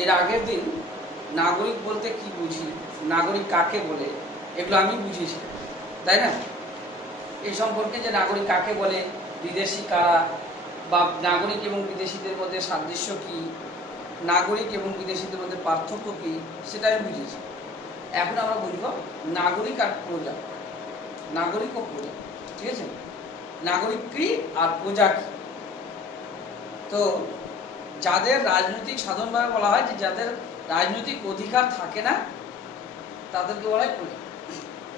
এর আগের দিন নাগরিক বলতে কি বুঝি, নাগরিক কাকে বলে, এগুলো আমি বুঝিয়েছি, তাই না? এই সম্পর্কে যে নাগরিক কাকে বলে, বিদেশি কারা, বা নাগরিক এবং বিদেশিদের মধ্যে সাদৃশ্য কী, নাগরিক এবং বিদেশিদের মধ্যে পার্থক্য কী, সেটা আমি বুঝেছি। এখন আমরা বুঝব নাগরিক আর প্রজা, নাগরিক ও প্রজা, ঠিক আছে? নাগরিক কি আর প্রজা কি? তো যাদের রাজনৈতিক সাধারণভাবে বলা হয় যে যাদের রাজনৈতিক অধিকার থাকে না তাদেরকে বলা হয় প্রজা।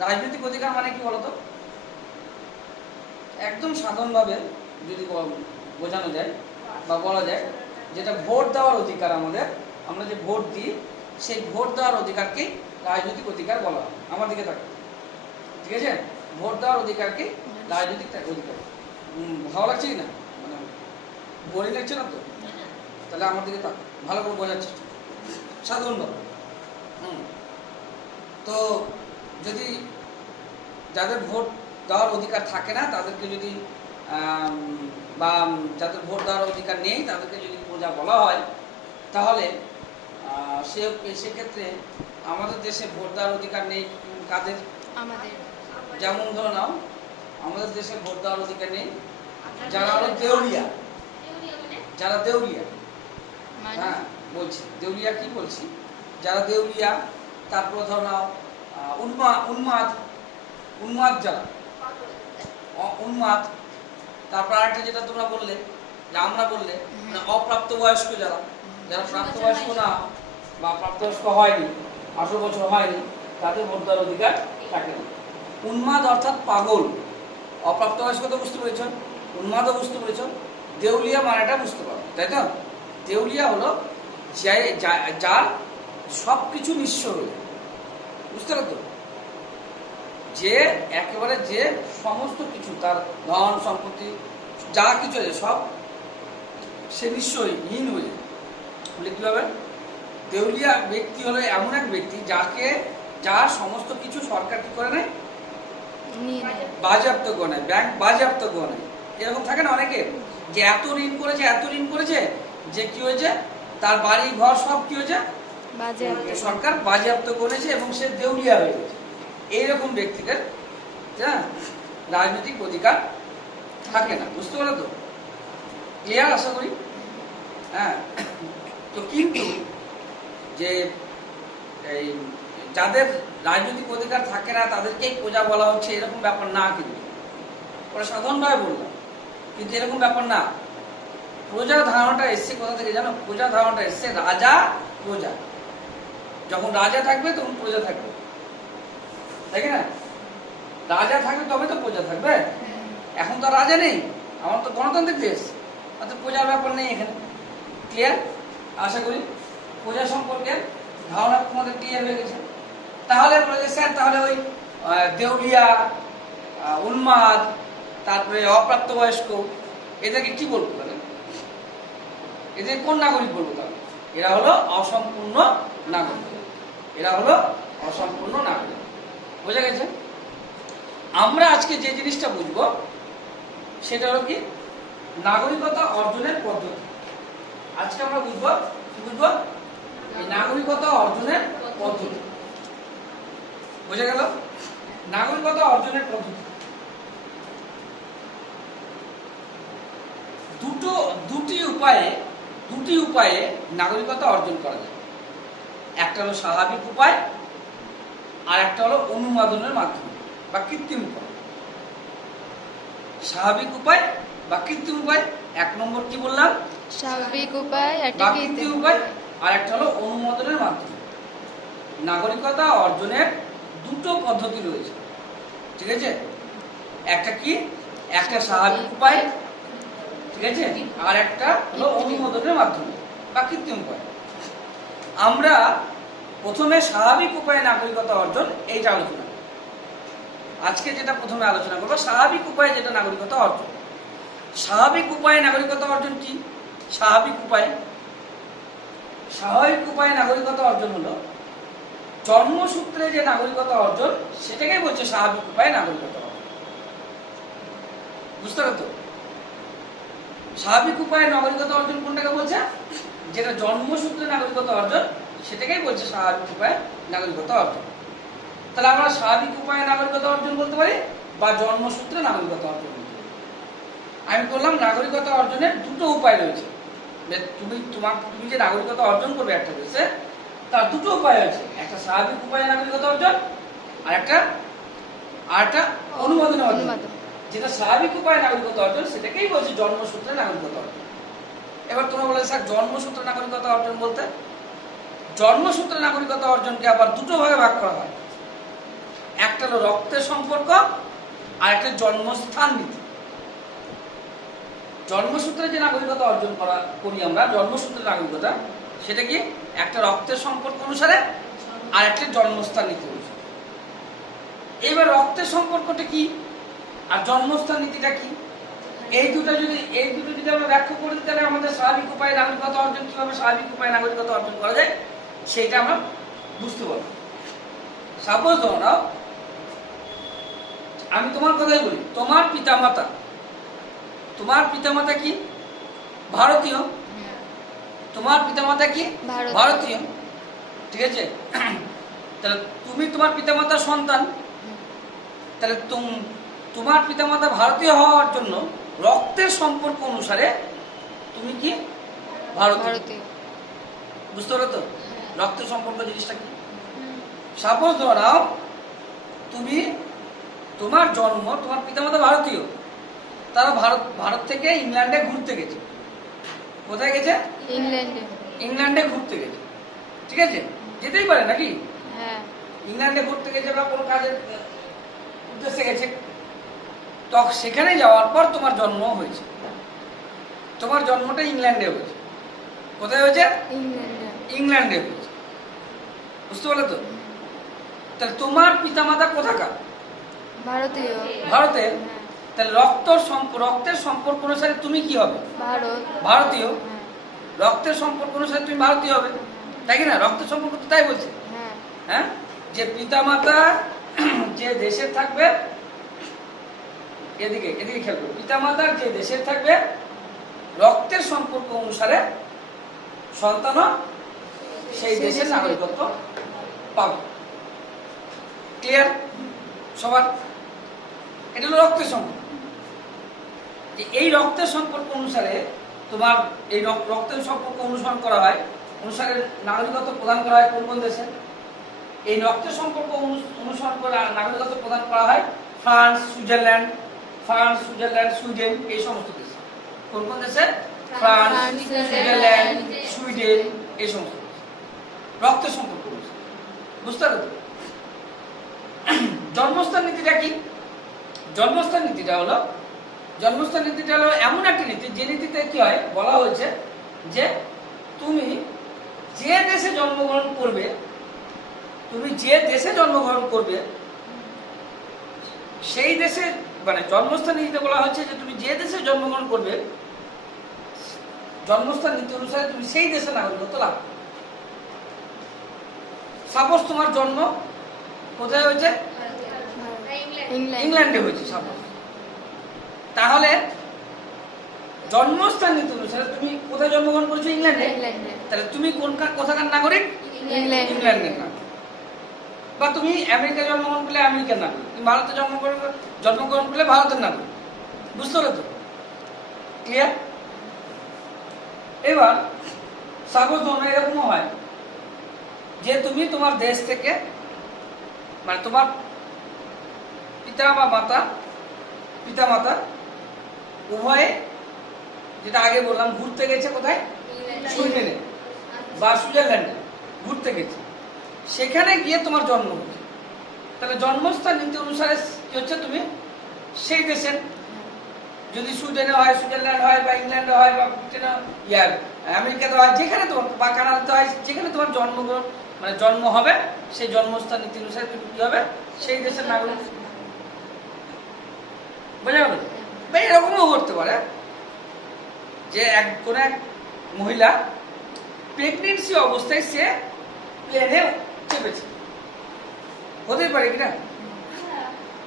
রাজনৈতিক অধিকার মানে কি বলতো? একদম সাধারণভাবে যদি বোঝানো যায় বা বলা যায়, যেটা ভোট দেওয়ার অধিকার আমাদের, আমরা যে ভোট দিই সেই ভোট দেওয়ার অধিকারকে রাজনৈতিক অধিকার বলা হয়। আমার দিকে থাকে, ঠিক আছে? ভোট দেওয়ার অধিকারকে রাজনৈতিক অধিকার। ভালো লাগছে কি না? মানে বোরিং লাগছে না তো? তাহলে আমার দিকে থাক, ভালো করে বোঝার চেষ্টা সাধারণভাবে। তো যদি যাদের ভোট দেওয়ার অধিকার থাকে না তাদেরকে যদি বা যাদের ভোট দেওয়ার অধিকার নেই তাদেরকে যদি প্রজা বলা হয়, তাহলে সেক্ষেত্রে আমাদের দেশে ভোট দেওয়ার অধিকার নেই কাদের? আমাদের। যেমন ধরে নাও, আমাদের দেশে ভোট দেওয়ার অধিকার নেই যারা হলো দেউলিয়া, যারা দেউলিয়া, হ্যাঁ বলছি দেউলিয়া, কি বলছি, যারা দেউলিয়া, তারপর ধর নাও উন্মাদ, উন্মাদ যারা উন্মাদ, তারপর আরেকটা যেটা তোমরা বললে, যে আমরা বললে, মানে অপ্রাপ্তবয়স্ক যারা, যারা প্রাপ্তবয়স্ক না বা প্রাপ্তবয়স্ক হয়নি, 18 বছর হয়নি, তাদের ভোট দেওয়ার অধিকার থাকে না। উন্মাদ অর্থাৎ পাগল, অপ্রাপ্তবয়স্ক তো বুঝতে পেরেছ, উন্মাদও বুঝতে পেরেছ, দেউলিয়া মানেটা বুঝতে পারো, তাই তো? দেউলিয়া হলো যার সব কিছু নিঃস্ব হয়ে, বুঝতে পারো তো? যে একেবারে যে সমস্ত কিছু, তার ধন সম্পত্তি যা কিছু আছে সব সে নিঃস্বহীন হয়ে বলে কি হবে? দেউলিয়া ব্যক্তি হলো এমন এক ব্যক্তি যার সমস্ত কিছু সরকার কি করে নেয়, বাজেয়াপ্ত করে নেয়, ব্যাংক বাজেয়াপ্ত করে নেয়। এরকম থাকে না অনেকে, যে এত ঋণ করেছে যে কি হয়েছে, তার বাড়ি ঘর সব কি হয়েছে, সরকার বাজেয়াপ্ত করেছে এবং সে দেউলিয়া হয়ে গেছে। এইরকম ব্যক্তিদের রাজনৈতিক অধিকার থাকে না, বুঝতে পারো তো? ক্লিয়ার আশা করি, হ্যাঁ। তো কিন্তু যে এই যাদের রাজনৈতিক অধিকার থাকে না তাদেরকেই প্রজা বলা হচ্ছে, এরকম ব্যাপার না। কিন্তু ওরা সাধারণভাবে বললাম, কিন্তু এরকম ব্যাপার না। প্রজা ধারণাটা এসছে কোথা থেকে জানো? প্রজা ধারণাটা এসছে রাজা প্রজা, যখন রাজা থাকবে তখন প্রজা থাকবে, তাই না? রাজা থাকবে তবে তো প্রজা থাকবে। এখন তো রাজা নেই, আমার তো গণতান্ত্রিক দেশ, অর্থাৎ প্রজার ব্যাপার নেই এখানে। ক্লিয়ার আশা করি? প্রজা সম্পর্কে ধারণা তোমাদের ক্লিয়ার হয়ে গেছে। তাহলে বলে স্যার, তাহলে ওই দেউলিয়া, উন্মাদ, তারপরে অপ্রাপ্তবয়স্ক, এদেরকে কি বলবো? তাহলে এদের কোন নাগরিক বলবো? তাহলে এরা হলো অসম্পূর্ণ নাগরিক, এরা হলো অসম্পূর্ণ নাগরিক। বোঝা গেছে? আমরা আজকে যে জিনিসটা বুঝবো সেটা হলো কি, নাগরিকতা অর্জনের পদ্ধতি। আজকে আমরা বুঝবো এই নাগরিকতা অর্জনের পদ্ধতি। বোঝা গেল? নাগরিকতা অর্জনের পদ্ধতি দুটি উপায়ে নাগরিকতা অর্জন করা যায়। একটা হলো স্বাভাবিক উপায়, আর একটা হলো অনুমোদনের মাধ্যমে বা কৃত্রিম উপায়। স্বাভাবিক উপায় বা কৃত্রিম উপায়, এক নম্বর কি বললাম? স্বাভাবিক উপায় বা কৃত্রিম উপায়, আর একটা হলো অনুমোদনের মাধ্যমে। নাগরিকতা অর্জনের দুটো পদ্ধতি রয়েছে, ঠিক আছে? একটা কি, একটা স্বাভাবিক উপায়, ঠিক আছে, আর একটা হলো অনুমোদনের মাধ্যমে বা কৃত্রিম উপায়। আমরা প্রথমে স্বাভাবিক উপায়ে নাগরিকতা অর্জন এইটা আলোচনা করব। আজকে যেটা প্রথমে আলোচনা করবো, স্বাভাবিক উপায়ে যেটা নাগরিকতা অর্জন। স্বাভাবিক উপায়ে নাগরিকতা অর্জন কি? স্বাভাবিক উপায়ে নাগরিকতা অর্জন হলো জন্মসূত্রে যে নাগরিকতা অর্জন, সেটাকেই বলছে স্বাভাবিক উপায়ে নাগরিকতা অর্জন। বুঝতে পারতো? স্বাভাবিক উপায়ে নাগরিকতা অর্জন কোনটাকে বলছে? যেটা জন্মসূত্রে নাগরিকত্ব অর্জন সেটাকেই বলছে স্বাভাবিক উপায়ে নাগরিকত্ব অর্জন। তাহলে আমরা স্বাভাবিক উপায়ে নাগরিকত্ব অর্জন বলতে পারি বা জন্মসূত্রে নাগরিকত্ব অর্জন বলতে পারি। আমি বললাম নাগরিকত্ব অর্জনের দুটো উপায় রয়েছে। তুমি যে নাগরিকত্ব অর্জন করবে একটা দেশে, তার দুটো উপায় আছে, একটা স্বাভাবিক উপায়ে নাগরিকত্ব অর্জন আর একটা অনুমোদনে অর্জন। যেটা স্বাভাবিক উপায়ে নাগরিকত্ব অর্জন সেটাকেই বলছে জন্মসূত্রে নাগরিকত্ব অর্জন। এবার তোমরা বলে স্যার জন্মসূত্রে নাগরিকত্ব অর্জন বলতে? জন্মসূত্রে নাগরিকত্ব অর্জনকে আবার দুটো ভাগে ভাগ করা হয়, একটা হলো রক্তের সম্পর্ক আর একটা জন্মস্থান নীতি। জন্মসূত্রে যে নাগরিকতা অর্জন করি আমরা, জন্মসূত্রের নাগরিকতা, সেটা কি একটা রক্তের সম্পর্ক অনুসারে আর একটা জন্মস্থান নীতি অনুসারে। এবার রক্তের সম্পর্কটা কি আর জন্মস্থান নীতিটা কি, এই দুটো যদি আমরা ব্যাখ্যা করি তাহলে আমাদের স্বাভাবিক উপায়ে নাগরিকতা অর্জন, কিভাবে স্বাভাবিক উপায়ে নাগরিকতা অর্জন করা যায় সেইটা আমরা বুঝতে পারবো। সাপোজ ধরো নাও, আমি তোমার কথাই বলি, তোমার পিতামাতা কি ভারতীয়, তোমার পিতামাতা কি ভারতীয়, ঠিক আছে? তাহলে তুমি তোমার পিতামাতার সন্তান, তাহলে তোমার পিতামাতা ভারতীয় হওয়ার জন্য রক্তের সম্পর্ক অনুসারে তুমি কি ভারতীয়। বুঝতে পারো তো রক্তের সম্পর্ক জিনিসটা কি? সাপোজ ধরাও তোমার জন্ম, তোমার পিতামাতা ভারতীয়, তারা ভারত থেকে ইংল্যান্ডে ঘুরতে গেছে। কোথায় গেছে? ইংল্যান্ডে ঘুরতে গেছে, ঠিক আছে? যেতেই পারে নাকি? ইংল্যান্ডে ঘুরতে গেছে বা কোনো কাজের উদ্দেশ্যে গেছে, তখন সেখানে যাওয়ার পর তোমার জন্ম হয়েছে। তোমার জন্মটা ইংল্যান্ডে হয়েছে। কোথায় হয়েছে? ইংল্যান্ডে হয়েছে। বুঝতে পারলে তো? তাহলে তোমার পিতামাতা কোথাকার? ভারতের। তাহলে রক্তের সম্পর্ক অনুসারে তুমি কি হবে? ভারতীয়। রক্তের সম্পর্ক অনুসারে তুমি ভারতীয় হবে, তাই কি না? রক্তের সম্পর্ক তো তাই বলছে। হ্যাঁ, যে পিতামাতা যে দেশে থাকবে, এদিকে খেয়াল করো, পিতামাতার যে দেশে থাকবে রক্তের সম্পর্ক অনুসারে সন্তানও সেই দেশের নাগরিকত্ব পাবে। ক্লিয়ার সবার? এটা হলো রক্তের সম্পর্ক। এই রক্তের সম্পর্ক অনুসারে তোমার এই রক্তের সম্পর্ক অনুসরণ করা হয়, অনুসারে নাগরিকত্ব প্রদান করা হয় কোন দেশে? এই রক্তের সম্পর্ক অনুসরণ করে নাগরিকত্ব প্রদান করা হয় ফ্রান্স, সুইজারল্যান্ড, সুইডেন, এই সমস্ত দেশে। কোন দেশে? ফ্রান্স, সুইজারল্যান্ড, সুইডেন, এই সমস্ত দেশে রক্তের সম্পর্ক অনুসারে। বুঝতে পারো তো? জন্মস্থান নীতিটা কি? জন্মস্থান নীতিটা হলো এমন একটা নীতি, যে নীতিতে কি হয় বলা হয়েছে যে তুমি যে দেশে জন্মগ্রহণ করবে সেই দেশে, মানে জন্মস্থান নীতিতে বলা হচ্ছে যে তুমি যে দেশে জন্মগ্রহণ করবে জন্মস্থান নীতি অনুসারে তুমি সেই দেশের নাগরিকত্ব লাভ। সাপোজ তোমার জন্ম কোথায় হয়েছে? ইংল্যান্ডে হয়েছে সাপোজ। তাহলে জন্মস্থান নীতি অনুসারে তুমি কোথায় জন্মগ্রহণ করেছো? ইংল্যান্ডে। তাহলে তুমি কোথাকার নাগরিক? ইংল্যান্ডের নাগরিক। বা তুমি আমেরিকায় জন্মগ্রহণ করলে আমেরিকার নাগরিক, তুমি ভারতে জন্মগ্রহণ করলে ভারতের নাগরিক। বুঝতে পারলে তো? ক্লিয়ার? এবার সাপোজ ধরুন এরকমও হয় যে তুমি তোমার দেশ থেকে, মানে তোমার পিতামাতা উভয়ে, যেটা আগে বললাম, ঘুরতে গেছে কোথায়? সুইডেনে বা সুইজারল্যান্ডে ঘুরতে গেছে, সেখানে গিয়ে তোমার জন্ম হয়েছে। তাহলে জন্মস্থান নীতি অনুসারে কি হচ্ছে? তুমি সেই দেশের, যদি সুইডেনে হয়, সুইজারল্যান্ড হয়, বা ইংল্যান্ডে হয়, বা আমেরিকাতে হয়, যেখানে তোমার, বা কানাডাতে হয়, যেখানে তোমার জন্ম হবে, সেই জন্মস্থান নীতি অনুসারে তুমি কি হবে? সেই দেশের নাগরিক। বোঝা গেল? বা এরকমও করতে পারে যে কোন এক মহিলা প্রেগনেন্সি অবস্থায় সে প্লেনে চেপেছে। হতেই পারে কিনা?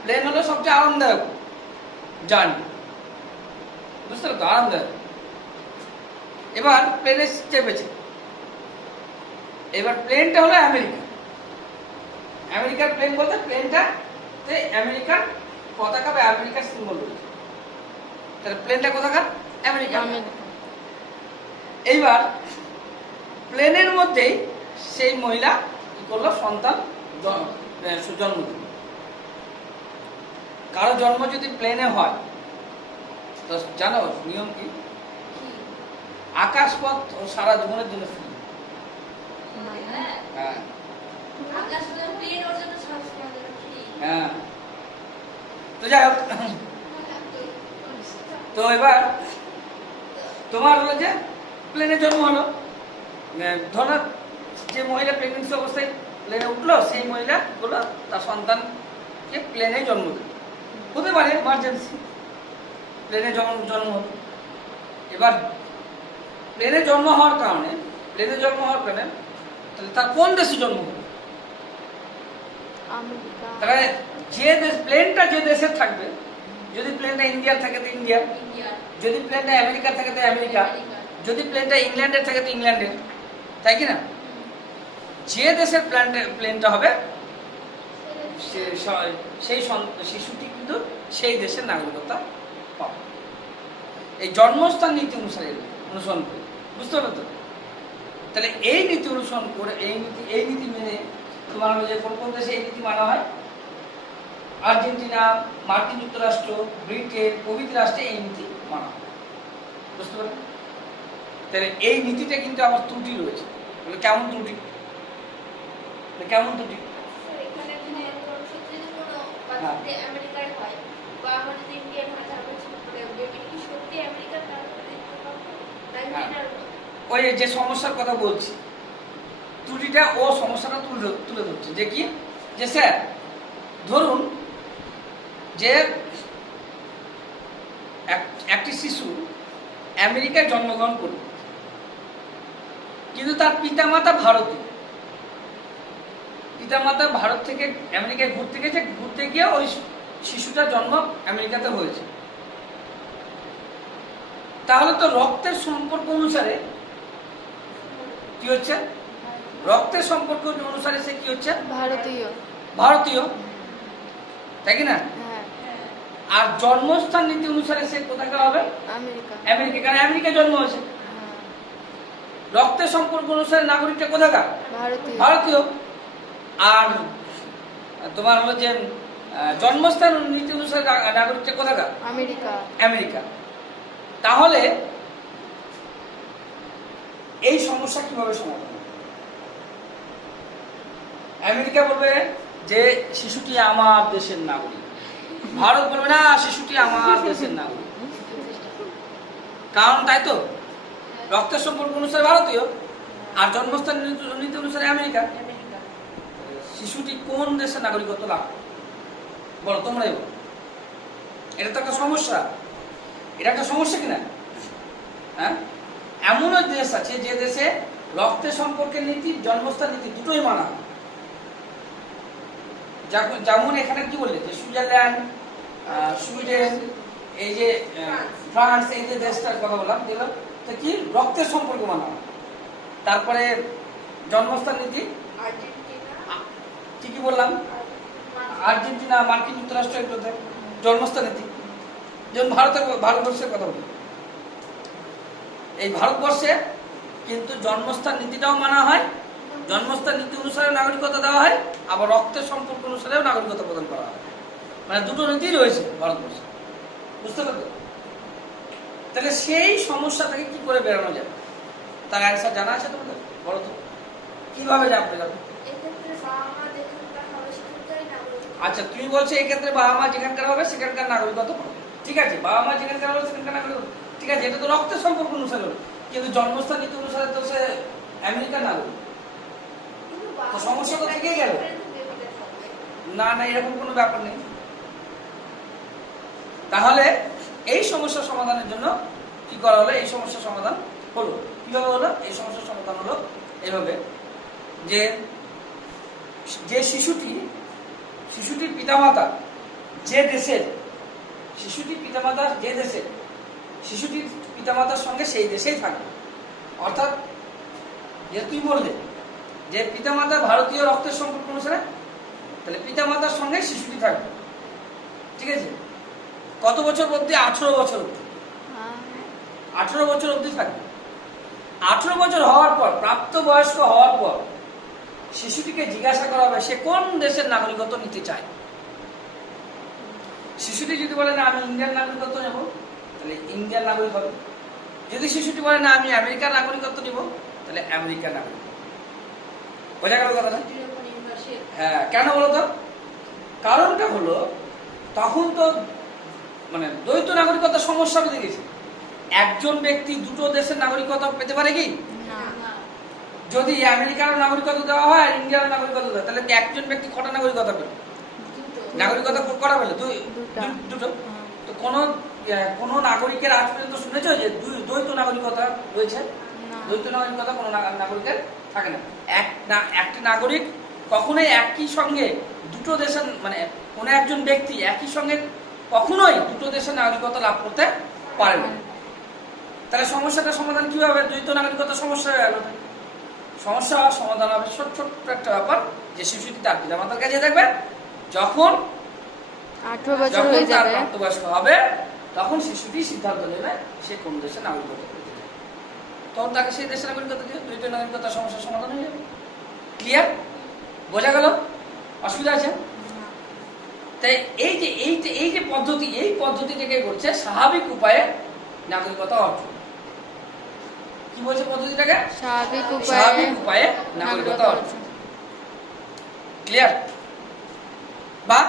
প্লেন হলো সবচেয়ে আরামদায়ক জার্নি। বুঝতে পারো তো? আরামদায়ক। এবার প্লেনে চেপেছে, এবার প্লেনটা হলো আমেরিকা। আমেরিকার প্লেন বলতে প্লেনটাতে আমেরিকার পতাকা বা আমেরিকার সিম্বল রয়েছে, তাহলে প্লেনটা কোথাকার? আমেরিকা। এইবার প্লেনের মধ্যেই সেই মহিলা কি করলো? সন্তান জন্ম দিল। কারো জন্ম যদি প্লেনে হয় তো জানো নিয়ম কি? আকাশপথ ও সারা জীবনের জন্য ফ্রি। হ্যাঁ হ্যাঁ, তো যাই হোক, তো এবার তোমার হলো যে প্লেনে জন্ম হলো, ধরো যে মহিলা প্রেগনেন্সি অবস্থায় প্লেনে উঠলো সেই মহিলা গুলো তার সন্তানকে প্লেনে জন্ম দিল। হতে পারে এমার্জেন্সি, প্লেনে জন্ম হলো। এবার প্লেনে জন্ম হওয়ার কারণে তাহলে তার কোন দেশে জন্ম হলো? তাহলে যে দেশ, প্লেনটা যে দেশে থাকবে, যদি প্লেনটা ইন্ডিয়ার থাকে তো ইন্ডিয়া, যদি প্লেনটা আমেরিকার থাকে তো আমেরিকা, যদি প্লেনটা ইংল্যান্ডের থাকে তো ইংল্যান্ডের, তাই কি না? যে দেশের প্লেনটা হবে সেই শিশুটি কিন্তু সেই দেশের নাগরিকতা পাবে। এই জন্মস্থান নীতি অনুসরণ করে, বুঝতে পারলো তো? তাহলে এই নীতি অনুসরণ করে, এই নীতি মেনে তোমার হলো যে কোন কোন দেশে এই নীতি মানা হয়? আর্জেন্টিনা, মার্কিন যুক্তরাষ্ট্র, ব্রিটেন প্রভৃতি রাষ্ট্রে এই নীতি মানা হয়, বুঝতে পারলে? তাহলে এই নীতিটা কিন্তু আবার ত্রুটি রয়েছে। কেমন ত্রুটি? কেমন ত্রুটি? ওই যে সমস্যার কথা বলছি, ত্রুটিটা ও সমস্যাটা তুলে ধরছে যে কি, যে স্যার ধরুন যে একটি শিশু আমেরিকায় জন্মগ্রহণ করল, কিন্তু তার পিতামাতা ভারতীয়। পিতামাতা ভারত থেকে আমেরিকায় ঘুরতে গেছে, ঘুরতে গিয়ে ওই শিশুটার জন্ম আমেরিকাতে হয়েছে। তাহলে তো রক্তের সম্পর্ক অনুসারে কি হচ্ছে? রক্তের সম্পর্ক অনুসারে সে কি হচ্ছে? ভারতীয়, তাই কি না? আর জন্মস্থান নীতি অনুসারে সে কোথাকার হবে? আমেরিকা, কারণ আমেরিকা জন্ম হয়েছে। রক্তের সম্পর্ক অনুসারে নাগরিকটা কোথাকার? ভারতীয়। আর তোমার হলো যে জন্মস্থান নীতি অনুসারে নাগরিকটা কোথাকার? আমেরিকা। তাহলে এই সমস্যা কিভাবে সমাধান? আমেরিকা বলবে যে শিশুটি আমার দেশের নাগরিক, ভারত বলবে না শিশুটি আমার দেশের নাগরিক। কারণ তাই তো, রক্তের সম্পর্ক অনুসারে ভারতীয় আর জন্মস্থান নীতি অনুসারে আমেরিকা। শিশুটি কোন দেশের নাগরিকত্ব লাভ বলো তোমরাই বলো? এটা তো একটা সমস্যা, এটা একটা সমস্যা কিনা? হ্যাঁ, এমনও দেশ আছে যে দেশে রক্তের সম্পর্কের নীতি, জন্মস্থান নীতি দুটোই মানা হয়। যেমন এখানে কি বললে যে সুইজারল্যান্ড, সুইডেন, এই যে ফ্রান্স, এই যে দেশটার কথা বললাম, দেখলাম তো কি রক্তের সম্পর্ক মানা হয়। তারপরে জন্মস্থান নীতি কি বললাম? আর্জেন্টিনা, মার্কিন যুক্তরাষ্ট্র, এগুলোতে জন্মস্থান নীতি। যেমন ভারতবর্ষের কথা বলি, এই ভারতবর্ষে কিন্তু জন্মস্থান নীতিটাও মানা হয়, জন্মস্থান নীতি অনুসারে নাগরিকতা দেওয়া হয়, আবার রক্তের সম্পর্ক অনুসারেও নাগরিকতা প্রদান করা হয়। মানে দুটো নীতি রয়েছে ভারতবর্ষে, বুঝতে পারছো? তাহলে সেই সমস্যা থেকে কি করে বেরোনো যাবে, তার অ্যান্সার জানা আছে তোমাদের? বলো তো কিভাবে জানতে যাবে? আচ্ছা, তুমি বলছো এক্ষেত্রে বাবা মা যেখানকার হবে সেখানকার নাগরিকত্ব পাবে, ঠিক আছে। বাবা মা যেখানকার হবে সেখানকার নাগরিকত্ব, ঠিক আছে, এটা তো রক্তের সম্পর্ক অনুসারে হলো। কিন্তু জন্মস্থান নীতি অনুসারে তো সে আমেরিকার নাগরিক, তো সমস্যা তো থেকেই গেল। না, এরকম কোনো ব্যাপার নেই। তাহলে এই সমস্যা সমাধানের জন্য কি করা হলো? এই সমস্যা সমাধান হলো কিভাবে হলো? এই সমস্যার সমাধান হলো এইভাবে যে শিশুটির পিতামাতা যে দেশের, শিশুটির পিতামাতার সঙ্গে সেই দেশেই থাকবে। অর্থাৎ যে তুই বললে যে পিতামাতা ভারতীয় রক্তের সম্পর্ক অনুসারে, তাহলে পিতামাতার সঙ্গে শিশুটি থাকবে, ঠিক আছে? কত বছর অবধি? 18 বছর অবধি। 18 বছর অবধি থাকবে। 18 বছর হওয়ার পর, প্রাপ্তবয়স্ক হওয়ার পর শিশুটিকে জিজ্ঞাসা করা হবে সে কোন দেশের নাগরিকত্ব নিতে চায়। শিশুটি যদি বলে না আমি ইন্ডিয়ান নাগরিকত্ব নেব, তাহলে ইন্ডিয়ান নাগরিক হবে। যদি শিশুটি বলে না আমি আমেরিকার নাগরিকত্ব নেব, তাহলে আমেরিকার নাগরিক। বোঝা গেল কথাটা? হ্যাঁ, কেন বলো তো? কারণটা হলো তখন তো মানে দ্বৈত নাগরিকতার সমস্যা বেঁধে গেছে। একজন ব্যক্তি দুটো দেশের নাগরিকতা পেতে পারে কি? যদি আমেরিকার নাগরিকত্ব দেওয়া হয় আর ইন্ডিয়ার নাগরিকত্ব দেওয়া, তাহলে একজন ব্যক্তি কটা নাগরিকতা পেল? নাগরিকতা করা পেল দুটো। তো কোন নাগরিকের আজ পর্যন্ত শুনেছো যে দ্বৈত নাগরিকতা রয়েছে? দ্বৈত নাগরিকতা কোন নাগরিকের থাকে না। একটি নাগরিক কখনোই একই সঙ্গে দুটো দেশের মানে কোন একজন ব্যক্তি একই সঙ্গে কখনোই দুটো দেশের নাগরিকতা লাভ করতে পারে না। তাহলে সমস্যাটা সমাধান কি হবে? দ্বৈত নাগরিকতার সমস্যা হয়ে গেল। সমস্যা সমাধান হবে ছোট্ট একটা ব্যাপার, যে শিশুটি তার পিতামাতার কাছে থাকবে। যখন 18 বছর হয়ে যাবে, প্রাপ্তবয়স্ক হবে, তখন শিশুটি সিদ্ধান্ত নেবে সে কোন দেশের নাগরিকতা পেতে চায়। তখন তাকে সেই দেশের নাগরিকতা দিয়ে দ্বৈত নাগরিকতার সমস্যার সমাধান হয়ে যাবে। ক্লিয়ার? বোঝা গেল? অসুবিধা আছে? তাই এই যে পদ্ধতি, এই পদ্ধতিটাকে বলছে স্বাভাবিক উপায়ে নাগরিকতা অর্জন। কি বলছে পদ্ধতিটাকে? স্বাভাবিক উপায়ে নাগরিকতা অর্জন। ক্লিয়ার? বা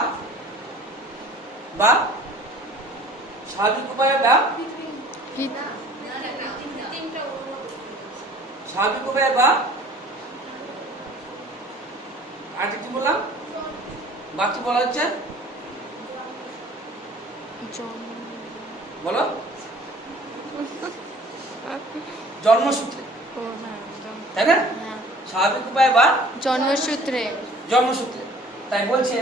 স্বাভাবিক উপায়ে স্বাভাবিক উপায়ে আর কি বললাম? বাকি বলা হচ্ছে বলো জন্মসূত্রে, তাই না? স্বাভাবিক উপায়ে বা জন্মসূত্রে। তাই বলছে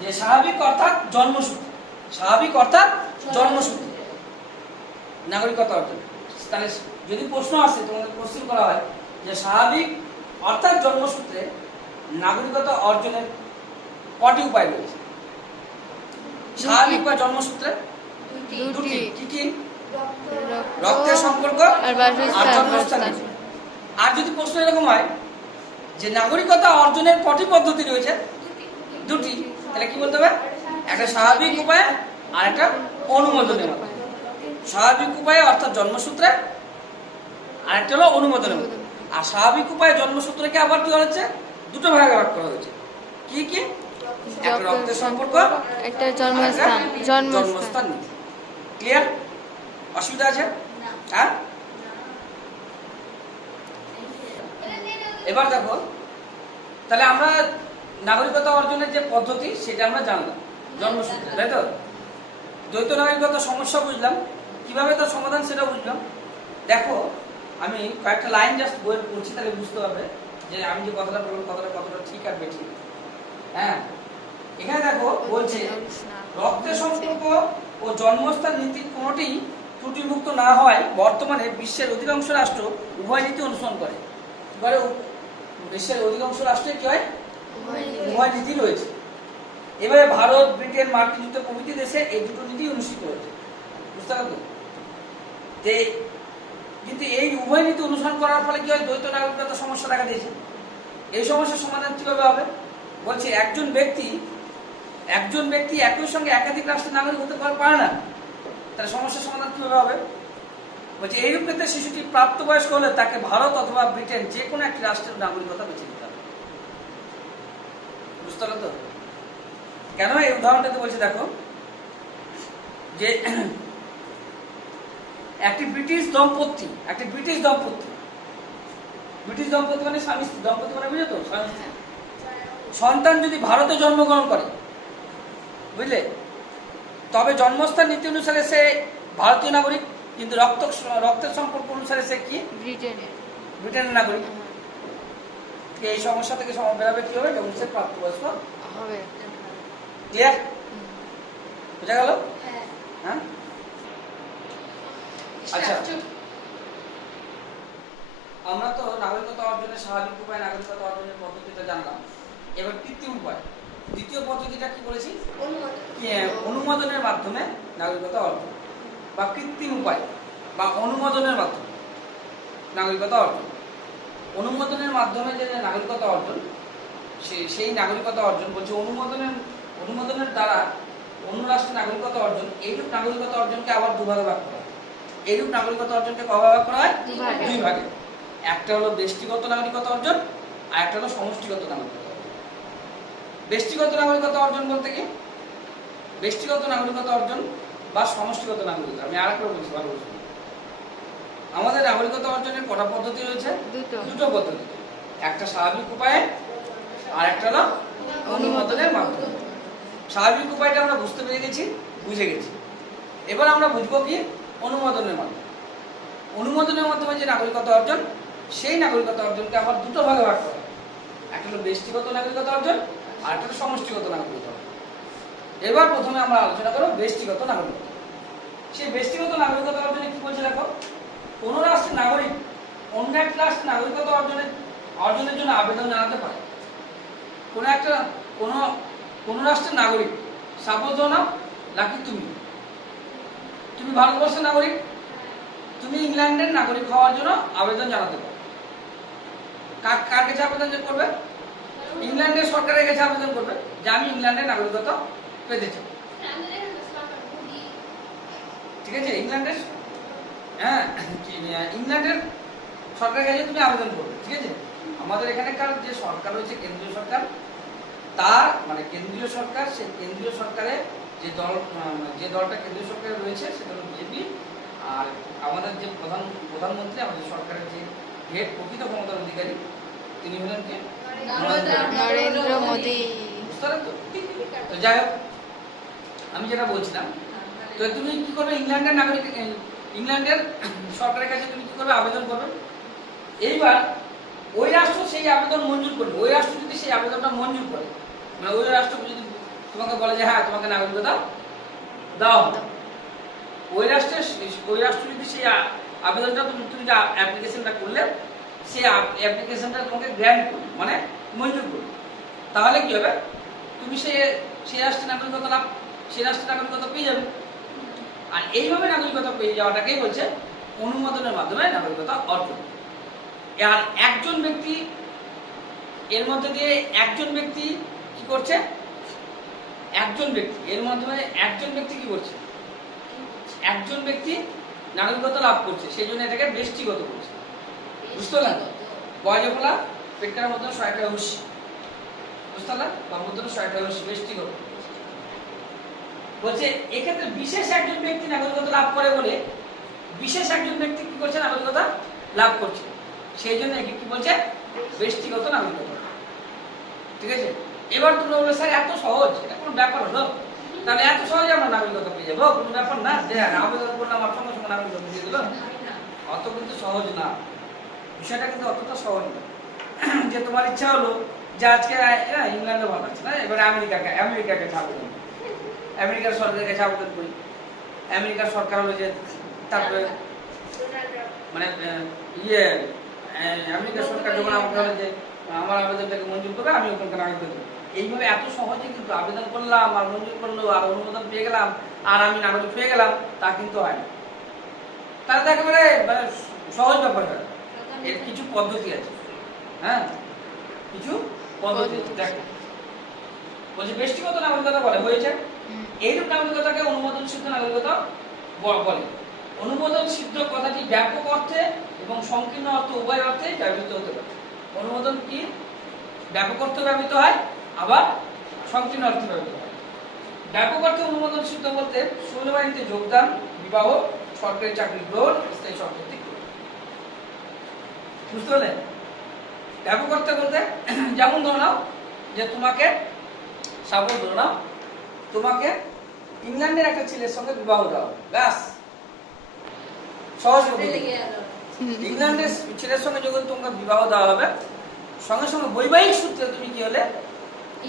যে স্বাভাবিক অর্থাৎ জন্মসূত্রে, স্বাভাবিক অর্থাৎ জন্মসূত্রে নাগরিকতা অর্জন। তাহলে যদি প্রশ্ন আসে, তোমাদের কোশ্চেন করা হয় যে স্বাভাবিক অর্থাৎ জন্মসূত্রে নাগরিকতা অর্জনের কটি উপায় রয়েছে? স্বাভাবিক বা জন্মসূত্রে দুটি। কি কি? রক্তের সম্পর্ক আর জন্মস্থান। আর যদি প্রশ্ন এরকম হয় যে নাগরিকতা অর্জনের কটি পদ্ধতি রয়েছে? দুটি। তাহলে কি বলতে হবে? একটা স্বাভাবিক উপায় আর একটা অনুমোদনের মাধ্যমে। স্বাভাবিক উপায়ে অর্থাৎ জন্মসূত্রে, আর একটা হলো অনুমোদনের মাধ্যমে। আর স্বাভাবিক উপায়ে জন্মসূত্রকে আবার কি হচ্ছে? দুটো ভাগে ভাগ করা হয়েছে। কি কি? একটা রক্তের সম্পর্ক, একটা জন্মস্থান। ক্লিয়ার? অসুবিধা আছে? হ্যাঁ, এবার দেখো, তাহলে আমরা নাগরিকতা অর্জনের যে পদ্ধতি সেটা আমরা জানলাম জন্মসূত্রে, তাই তো? দ্বৈত নাগরিকতার সমস্যা বুঝলাম, কিভাবে তার সমাধান সেটা বুঝলাম। দেখো, আমি কয়েকটা লাইন জাস্ট বইয়ের পড়ছি, তাহলে বুঝতে পারবে যে আমি যে কথাটা বললাম কতটা ঠিক আর বেঠিক। হ্যাঁ, এখানে দেখো বলছে রক্তের সম্পর্ক ও জন্মস্থান নীতি কোনটি ত্রুটিমুক্ত না হয় বর্তমানে বিশ্বের অধিকাংশ রাষ্ট্র উভয় নীতি অনুসরণ করে। এবারে বিশ্বের অধিকাংশ রাষ্ট্রে কি হয়? উভয় নীতি রয়েছে। এবারে ভারত, ব্রিটেন, মার্কিন যুক্তরাষ্ট্র প্রভৃতি দেশে এই দুটো নীতি অনুষ্ঠিত হয়েছে। বুঝতে পারছো? কিন্তু এই উভয় নীতি অনুসরণ করার ফলে কি হয়? দ্বৈত নাগরিকতার সমস্যা দেখা দিয়েছে। এই সমস্যার সমাধান কিভাবে হবে? বলছে একজন ব্যক্তি একই সঙ্গে একাধিক রাষ্ট্রের নাগরিক হতে পারে না। তাহলে সমস্যার সমাধান কিভাবে হবে? বলছে এইরূপ ক্ষেত্রে শিশুটি প্রাপ্তবয়স্ক হলে তাকে ভারত অথবা ব্রিটেন যে কোনো একটি রাষ্ট্রের নাগরিকতা বেছে নিতে হবে। বুঝতে পারলো তো? কেন এই উদাহরণটাতে বলছে? দেখো, যে একটি ব্রিটিশ দম্পতি মানে স্বামী স্ত্রী, দম্পতি মানে বুঝলো তো, স্বামী স্ত্রী। সন্তান যদি ভারতে জন্মগ্রহণ করে, বুঝলে, তবে জন্মস্থান নীতি অনুসারে সে ভারতীয় নাগরিক, কিন্তু রক্তের সম্পর্ক অনুসারে সে কি? ব্রিটেনের নাগরিক। এই সমস্যা থেকে বেরোবে কি হবে? যখন সে প্রাপ্তবয়স্ক হবে। ক্লিয়ার? বুঝা গেল? হ্যাঁ, আচ্ছা। আমরা তো নাগরিকতা অর্জনের স্বাভাবিক উপায় নাগরিকতা অর্জনের পদ্ধতিটা জানলাম। এবার কৃত্রিম উপায়, দ্বিতীয় পদ্ধতিটা কি বলেছি? অনুমোদনের মাধ্যমে নাগরিকতা অর্জন, বা কৃত্রিম উপায় বা অনুমোদনের মাধ্যমে নাগরিকতা অর্জন। অনুমোদনের মাধ্যমে যে নাগরিকতা অর্জন, সেই নাগরিকতা অর্জন বলছে অনুমোদনের দ্বারা অন্য রাষ্ট্রের নাগরিকতা অর্জন। এইরূপ নাগরিকতা অর্জনকে আবার দুভাগে ভাগ করা হয়। এইরূপ নাগরিকতা অর্জনকে কভাবে ভাগ করা হয়? দুই ভাগে। একটা হলো ব্যক্তিগত নাগরিকতা অর্জন, আর একটা হলো সমষ্টিগত নাগরিকতা অর্জন। ব্যক্তিগত নাগরিকতা অর্জন বলতে কি? ব্যক্তিগত নাগরিকতা অর্জন বা সমষ্টিগত নাগরিকতা, আমি আরেকবার বলছি, ভালো বলছি। আমাদের নাগরিকতা অর্জনের কটা পদ্ধতি রয়েছে? দুটো পদ্ধতি। একটা স্বাভাবিক উপায়ে, আর একটা হলো অনুমোদনের মাধ্যমে। স্বাভাবিক উপায়টা আমরা বুঝতে পেরে গেছি, বুঝে গেছি। এবার আমরা বুঝবো কি? অনুমোদনের মাধ্যমে। অনুমোদনের মাধ্যমে যে নাগরিকতা অর্জন, সেই নাগরিকতা অর্জনকে আবার দুটো ভাগে ভাগ করা হয়। একটা হলো ব্যক্তিগত নাগরিকতা অর্জন, আর একটা হলো সমষ্টিগত নাগরিকতা অর্জন। এবার প্রথমে আমরা আলোচনা করব ব্যক্তিগত নাগরিকতা। সেই ব্যক্তিগত নাগরিকতা অর্জনে কি বলছে দেখো, কোন রাষ্ট্রের নাগরিক অন্য একটা রাষ্ট্রের নাগরিকতা অর্জনের জন্য আবেদন জানাতে পারে। কোন রাষ্ট্রের নাগরিক, সাপোজ ধরো না লাকি তুমি ভারতবর্ষের নাগরিক, তুমি ইংল্যান্ডের নাগরিক হওয়ার জন্য আবেদন জানাতে পারো। কার কাছে আবেদন করবে? ইংল্যান্ডের সরকারের কাছে আবেদন করবে যে আমি ইংল্যান্ডের নাগরিকতা পেতে চাই। ঠিক আছে? ইংল্যান্ডের সরকারের কাছে তুমি আবেদন করবে। ঠিক আছে? আমাদের এখানকার যে সরকার রয়েছে, কেন্দ্রীয় সরকার, তার মানে কেন্দ্রীয় সরকার, সেই কেন্দ্রীয় সরকারে যে দলটা কেন্দ্রীয় সরকারে রয়েছে সেটা হলো বিজেপি। আর আমাদের যে প্রধানমন্ত্রী, আমাদের সরকারের যে হেড, প্রকৃত ক্ষমতার অধিকারী, তিনি হলেন কে? নরেন্দ্র মোদী। বুঝতে পারলেন তো? তো যাই হোক, আমি যেটা বলছিলাম, তো তুমি কি করবে? ইংল্যান্ডের সরকারের কাছে তুমি কি করবে? আবেদন করবে। এইবার ওই রাষ্ট্র সেই আবেদন মঞ্জুর করবে। ওই রাষ্ট্র যদি সেই আবেদনটা মঞ্জুর করে, মানে ওই রাষ্ট্র যদি তোমাকে বলে যে হ্যাঁ তোমাকে নাগরিকতা দাও, ওই রাষ্ট্র যদি সেই আবেদনটা তুমি যে অ্যাপ্লিকেশনটা করলে, সেই অ্যাপ্লিকেশনটা তোমাকে গ্র্যান্ট করবে, মানে মঞ্জুর করবে, তাহলে কি হবে? তুমি সেই রাষ্ট্রের নাগরিকতা পেয়ে যাবে। আর এইভাবে নাগরিকতা পেয়ে যাওয়াটাকেই বলছে অনুমোদনের মাধ্যমে নাগরিকতা অর্জন। আর একজন ব্যক্তি, এর মধ্যে দিয়ে একজন ব্যক্তি কি করছে? এর মাধ্যমে একজন ব্যক্তি কি করছে? একজন ব্যক্তি নাগরিকতা লাভ করছে, সেই জন্য এটাকে ব্যক্তিগত করছে। বুঝতে পারলেন? বয়জফলা পেটটার মধ্যে 100টা হুঁশি, বুঝতে পারলেন? তার মধ্যে 100টা হুঁশি ব্যক্তিগত বলছে। এক্ষেত্রে বিশেষ একজন ব্যক্তি নাগরিকতা লাভ করে বলে, বিশেষ একজন ব্যক্তি কি করছে? নাগরিকতা লাভ করছে, সেই জন্য একে কি বলছে? ব্যক্তিগত নাগরিকতা। ঠিক আছে? এবার তুমি বলবে স্যার এত সহজ, এটা কোনো ব্যাপার হলো? তাহলে এত সহজে আমরা নাগরিকতা পেয়ে যাবো? কোনো ব্যাপার না, যে আবেদন করলাম আমার সঙ্গে সঙ্গে নাগরিকতা দিয়ে দিল। অত কিন্তু সহজ না, বিষয়টা কিন্তু অতটা সহজ না। যে তোমার ইচ্ছা হলো যে আজকে ইংল্যান্ডে ভালো আছে না, এবারে আমেরিকার কাছে আবেদন, আমেরিকার সরকারের কাছে আবেদন করি। আমেরিকার সরকার হলো যে তারপরে মানে আমেরিকার সরকার যখন আমাকে বলে যে আমার আবেদনটাকে মঞ্জুর করবে, আমি ওখানকার নাগরিকতা দেবো। এইভাবে এত সহজে কিন্তু আবেদন করলাম, আর মঞ্জুর করলো, আর অনুমোদন পেয়ে গেলাম, আর আমি নাগরিক হয়ে গেলাম, তা কিন্তু হয় না। তাহলে তো একেবারে সহজ ব্যাপার হয়। এর কিছু পদ্ধতি আছে, হ্যাঁ, কিছু পদ্ধতি আছে। দেখো বলছে ব্যক্তিগত নাগরিকতা বলে হয়েছে, এইরূপ নাগরিকতাকে অনুমোদন সিদ্ধ নাগরিকতা বলে। অনুমোদন সিদ্ধ কথাটি ব্যাপক অর্থে এবং সংকীর্ণ অর্থ উভয় অর্থে ব্যবহৃত হতে পারে। অনুমোদন কি ব্যাপক অর্থে ব্যবহৃত হয়, আবার সংকীর্ণ অর্থে ব্যবহৃত হয়। ব্যাপক অর্থে অনুমোদন সিদ্ধ বলতে সৈন্যবাহিনীতে যোগদান, বিবাহ, সরকারি চাকরি গ্রহণ, স্থায়ী সম্পত্তি। বুঝতে পারলেন? ব্যাপক অর্থে বলতে যেমন ধরে নাও যে তোমাকে সাপোজ ধরে নাও তোমাকে ইংল্যান্ডের একটা ছেলের সঙ্গে বিবাহ দেওয়া, ব্যাস সহজ পদ্ধতি। ইংল্যান্ডের ছেলের সঙ্গে যখন তোমাকে বিবাহ দেওয়া হবে, সঙ্গে সঙ্গে বৈবাহিক সূত্রে তুমি কি হলে?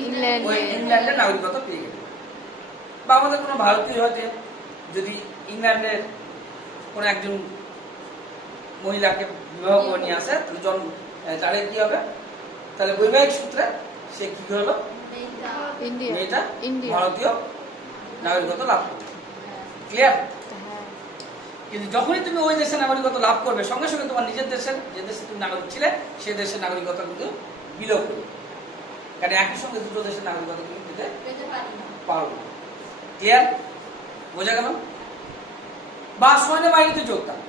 ইংল্যান্ডের নাগরিকতা পেয়ে গেলে। বা আমাদের কোনো ভারতীয় হয়তো যদি ইংল্যান্ডের কোনো একজন মহিলাকে বিবাহ করে নিয়ে আসে, তাহলে তাহলে কি হবে? তাহলে বৈবাহিক সূত্রে সে কি হলো? ইন্ডিয়া মেয়েটা ইন্ডিয়া ভারতীয় নাগরিকত্ব লাভ করবে। ক্লিয়ার? হ্যাঁ কিন্তু যখনই তুমি ওই দেশের নাগরিকত্ব লাভ করবে, সঙ্গে সঙ্গে তোমার নিজের দেশের, যে দেশে তুমি নাগরিক ছিলে সেই দেশের নাগরিকত্ব কিন্তু বিলোপ করবে। কারণ একই সঙ্গে দুটো দেশের নাগরিকত্ব তুমি দিতে পারো না। ক্লিয়ার? বোঝা গেল? বা সৈন্যবাহিনীতে যোগদান,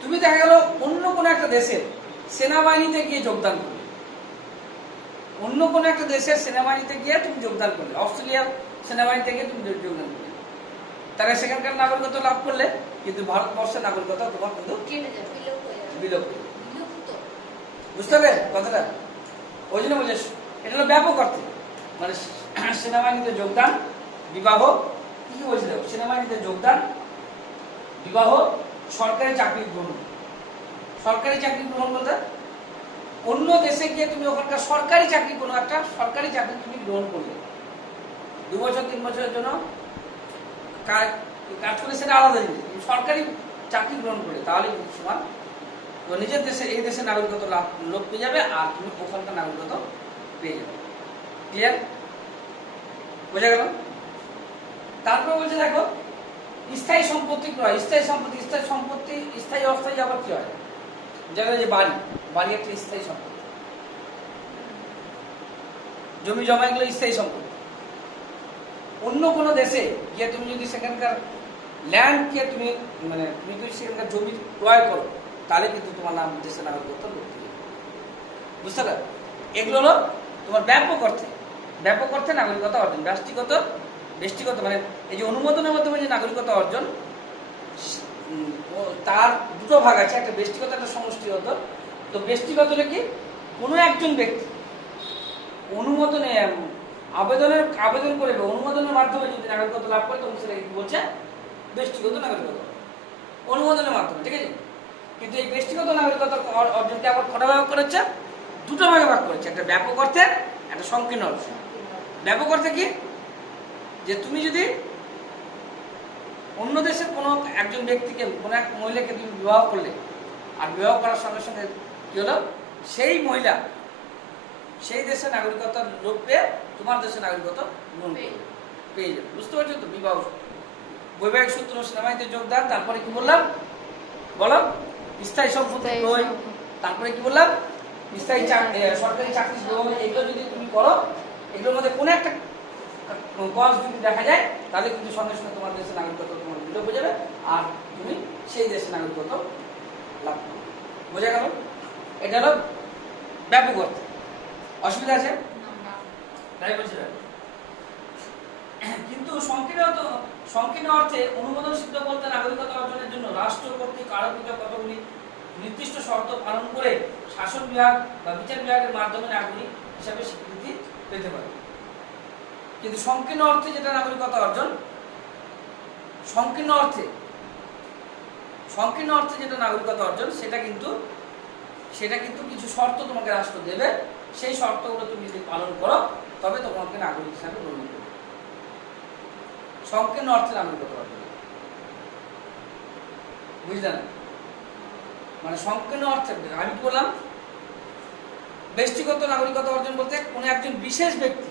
তুমি দেখা গেল অন্য কোনো একটা দেশের সেনাবাহিনীতে গিয়ে যোগদান করলে, অন্য কোনো একটা দেশের সেনাবাহিনীতে গিয়ে তুমি যোগদান করলে, অস্ট্রেলিয়ার সেনাবাহিনীতে গিয়ে তুমি যোগদান করলে, তারা সেখানকার নাগরিকত্ব লাভ করলে, কিন্তু ভারতবর্ষের নাগরিকত্ব তোমার কিন্তু বিলোপ করবে। বুঝতে পারলে কথাটা? ওই জন্য বলছে এটা হলো ব্যাপক অর্থে, মানে সেনাবাহিনীতে যোগদান, বিবাহ, কি বলছে দেখো, সেনাবাহিনীতে যোগদান, বিবাহ, সরকারি চাকরি গ্রহণ। সরকারি চাকরি গ্রহণ বলতে অন্য দেশে গিয়ে তুমি ওখানকার সরকারি চাকরি, কোনো একটা সরকারি চাকরি তুমি গ্রহণ করলে, 2 বছর 3 বছরের জন্য কাজ করে, সেটা আলাদা জিনিস। তুমি সরকারি চাকরি গ্রহণ করলে তাহলে কিন্তু সমান তোমার নিজের দেশে, এই দেশের নাগরিকত্ব লোপ পেয়ে যাবে, আর তুমি ওখানকার নাগরিকত্ব পেয়ে যাবে। ক্লিয়ার? বোঝা গেল? তারপরে বলছে দেখো, স্থায়ী সম্পত্তি ক্রয়। স্থায়ী সম্পত্তি, স্থায়ী অস্থায়ী আবার কি হয়? যেমন যে বাড়ি একটা স্থায়ী সম্পত্তি, জমি জমা এগুলো স্থায়ী সম্পত্তি। অন্য কোনো দেশে গিয়ে তুমি যদি সেখানকার ল্যান্ডকে তুমি, মানে তুমি যদি সেখানকার জমি ক্রয় করো, তাহলে কিন্তু তোমার নাম দেশের নাগরিকত্ব করতে হবে। বুঝতে পারলে? এগুলো হলো তোমার ব্যাপক অর্থে নাগরিকতা অর্জন। ব্যষ্টিগত মানে এই যে অনুমোদনের মাধ্যমে যে নাগরিকতা অর্জন, তার দুটো ভাগ আছে, একটা ব্যষ্টিগত, একটা সমষ্টিগত। তো ব্যষ্টিগত কি? কোনো একজন ব্যক্তি অনুমোদনে আবেদন করে অনুমোদনের মাধ্যমে যদি নাগরিকত্ব লাভ করে, তখন সেটা কি বলছে? ব্যষ্টিগত নাগরিকতা, অনুমোদনের মাধ্যমে। ঠিক আছে? কিন্তু এই ব্যষ্টিগত নাগরিকতা অর্জনকে আবার কটা ভাগ করেছে? দুটো ভাগে ভাগ করেছে, একটা ব্যাপক অর্থে, একটা সংকীর্ণ অর্থে। ব্যাপক অর্থে কি? যে তুমি যদি অন্য দেশের কোনো একজন ব্যক্তিকে, কোনো এক মহিলাকে তুমি বিবাহ করলে, আর বিবাহ করার সঙ্গে সঙ্গে কি হলো? সেই মহিলা সেই দেশের নাগরিকতা লোপ পেয়ে তোমার দেশের নাগরিকতা গ্রহণ পেয়ে যাবে। বুঝতে পারছো তো? বিবাহ, বৈবাহিক সূত্র, সেনাবাহিনীতে যোগদান, তারপরে কি বললাম? বলো, স্থায়ী সম্পত্তি ক্রয়, তারপরে কি বললাম? স্থায়ী সরকারি চাকরি গ্রহণ। এগুলো যদি তুমি করো, এগুলোর মধ্যে কোনো একটা কজ যদি দেখা যায়, তাহলে কিন্তু সঙ্গে সঙ্গে তোমার দেশের নাগরিকত্ব তোমার বিলোপ হয়ে যাবে, আর তুমি সেই দেশের নাগরিকত্ব লাভ করবে। বোঝা গেল? এটা হলো ব্যাপক অর্থে। অসুবিধা আছে? তাই বলছি। কিন্তু সংকীর্ণ অর্থে অনুমোদন সিদ্ধ করতে নাগরিকতা অর্জনের জন্য রাষ্ট্র কর্তৃক আরোপিত কতগুলি নির্দিষ্ট শর্ত পালন করে শাসন বিভাগ বা বিচার বিভাগের মাধ্যমে নাগরিক হিসাবে স্বীকৃতি পেতে পারে। কিন্তু সংকীর্ণ অর্থে যেটা নাগরিকতা অর্জন, সংকীর্ণ অর্থে যেটা নাগরিকতা অর্জন, সেটা কিন্তু কিছু শর্ত তোমাকে রাষ্ট্র দেবে। সেই শর্তগুলো তুমি যদি পালন করো, তবে তোমাকে নাগরিক হিসাবে গ্রহণ করবে। সংকীর্ণ অর্থে নাগরিকতা অর্জন, বুঝলে না? মানে সংকীর্ণ অর্থে আমি কি বললাম? ব্যষ্টিগত নাগরিকতা অর্জন বলতে কোনো একজন বিশেষ ব্যক্তি,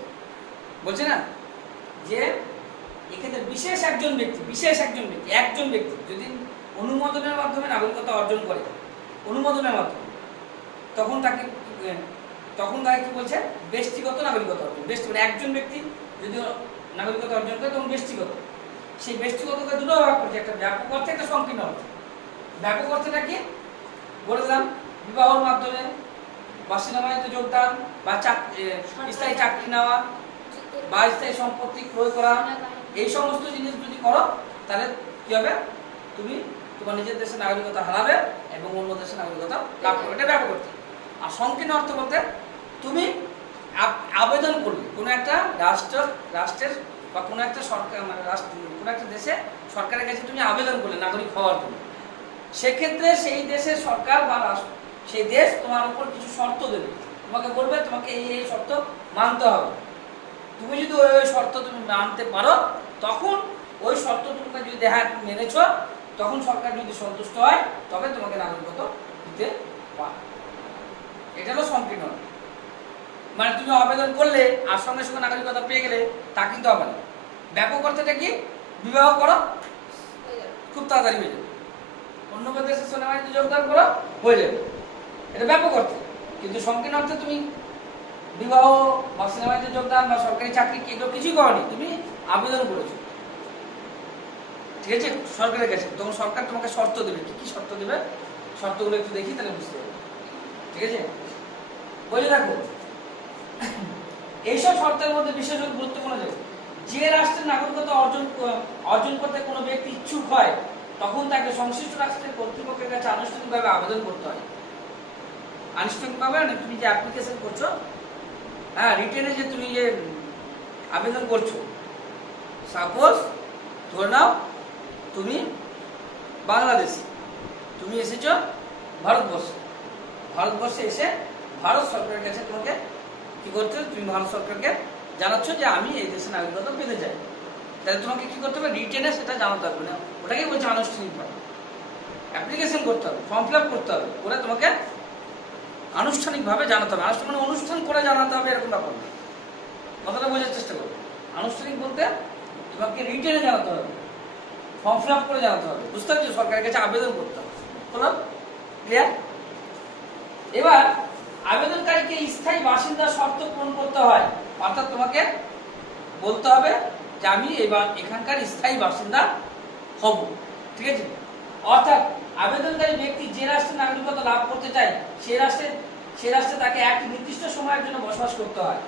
বলছে না যে এক্ষেত্রে একজন ব্যক্তি যদি অনুমোদনের মাধ্যমে নাগরিকতা অর্জন করে, অনুমোদনের মাধ্যমে, তখন তাকে কি বলছে? ব্যষ্টিগত নাগরিকতা অর্জন। মানে একজন ব্যক্তি যদি নাগরিকতা অর্জন করে, তখন ব্যষ্টিগত। সেই ব্যষ্টিগতকে দুটো ভাগ করছে, একটা ব্যাপক অর্থে, একটা সংকীর্ণ অর্থে। ব্যাপক অর্থটা কি বললাম? বিবাহের মাধ্যমে, বা সেনাবাহিনীতে যোগদান, বা স্থায়ী চাকরি নেওয়া, বা স্থায়ী সম্পত্তি ক্রয় করা, এই সমস্ত জিনিস যদি করো, তাহলে কি হবে? তুমি তোমার নিজের দেশের নাগরিকতা হারাবে এবং অন্য দেশের নাগরিকতা লাভ করবে। এটা ব্যাপক অর্থে। আর সংকীর্ণ অর্থ বলতে তুমি আবেদন করলে কোনো একটা রাষ্ট্রের বা কোনো একটা সরকার, মানে কোনো একটা দেশে সরকারের কাছে তুমি আবেদন করলে নাগরিক হওয়ার জন্য, সেক্ষেত্রে সেই দেশের সরকার বা সেই দেশ তোমার উপর কিছু শর্ত দেবে, তোমাকে বলবে তোমাকে এই শর্ত মানতে হবে। তুমি যদি ওই শর্ত তুমি মানতে পারো, তখন ওই শর্ত তোমাকে যদি দেখা তুমি মেনেছ, তখন সরকার যদি সন্তুষ্ট হয় তবে তোমাকে নাগরিকত্ব দিতে পারে। এটা হলো সংকীর্ণ। মানে তুমি আবেদন করলে আর সঙ্গে সঙ্গে নাগরিকত্ব পেয়ে গেলে তা কিন্তু হবে না। ব্যাপক অর্থটা কি, বিবাহ করো খুব তাড়াতাড়ি হয়ে যাবে, অন্য দেশের সেনাবাহিনীতে যোগদান করো হয়ে যাবে, এটা ব্যাপক অর্থে। কিন্তু সংকীর্ণ অর্থে তুমি বিবাহ বা সেনাবাহিনীতে যোগদান বা সরকারি চাকরি এগুলো কিছুই করনি, তুমি আবেদন করেছো, ঠিক আছে, সরকারের কাছে। তখন সরকার তোমাকে শর্ত দেবে, কি কি শর্ত দেবে শর্তগুলো একটু দেখি তাহলে বুঝতে পারবে, ঠিক আছে। বলে রাখো এইসব শর্তের মধ্যে বিশেষ গুরুত্বপূর্ণ যে রাষ্ট্রের নাগরিকত্ব অর্জন করতে কোনো ব্যক্তি ইচ্ছুক হয় তখন তাকে সংশ্লিষ্ট রাষ্ট্রের কর্তৃপক্ষের কাছে আনুষ্ঠানিকভাবে আবেদন করতে হয়। আনুষ্ঠানিকভাবে মানে তুমি যে অ্যাপ্লিকেশন করছো, হ্যাঁ, রিটেনে যে তুমি যে আবেদন করছো, সাপোজ ধরে নাও তুমি বাংলাদেশে, তুমি এসেছো ভারতবর্ষে এসে ভারত সরকারের কাছে তোমাকে কি করতে, তুমি ভারত সরকারকে জানাচ্ছ যে আমি এই দেশে নাগরিকত্ব পেতে চাই, তাহলে তোমাকে কি করতে হবে, রিটেনে সেটা জানাতে হবে না, ওটাকে বলছে আনুষ্ঠানিকভাবে অ্যাপ্লিকেশন করতে হবে, ফর্ম ফিল আপ করতে হবে, করে তোমাকে আনুষ্ঠানিকভাবে জানাতে হবে। আনুষ্ঠানিক মানে অনুষ্ঠান করে জানাতে হবে এরকম ব্যাপার না, কথাটা বোঝার চেষ্টা করো। আনুষ্ঠানিক বলতে তোমাকে রিটেনে জানাতে হবে, ফর্ম ফিল আপ করে জানাতে হবে, বুঝতে পারছো, সরকারের কাছে আবেদন করতে হবে। বলো, ক্লিয়ার? এবার আবেদনকারীকে স্থায়ী বাসিন্দার শর্ত পূরণ করতে হয়, অর্থাৎ তোমাকে বলতে হবে যে আমি এবার এখানকার স্থায়ী বাসিন্দা হব, ঠিক আছে। অর্থাৎ আবেদনকারী ব্যক্তি যে রাষ্ট্রের নাগরিকত্ব লাভ করতে চায় সে রাষ্ট্রে তাকে একটি নির্দিষ্ট সময়ের জন্য বসবাস করতে হয়।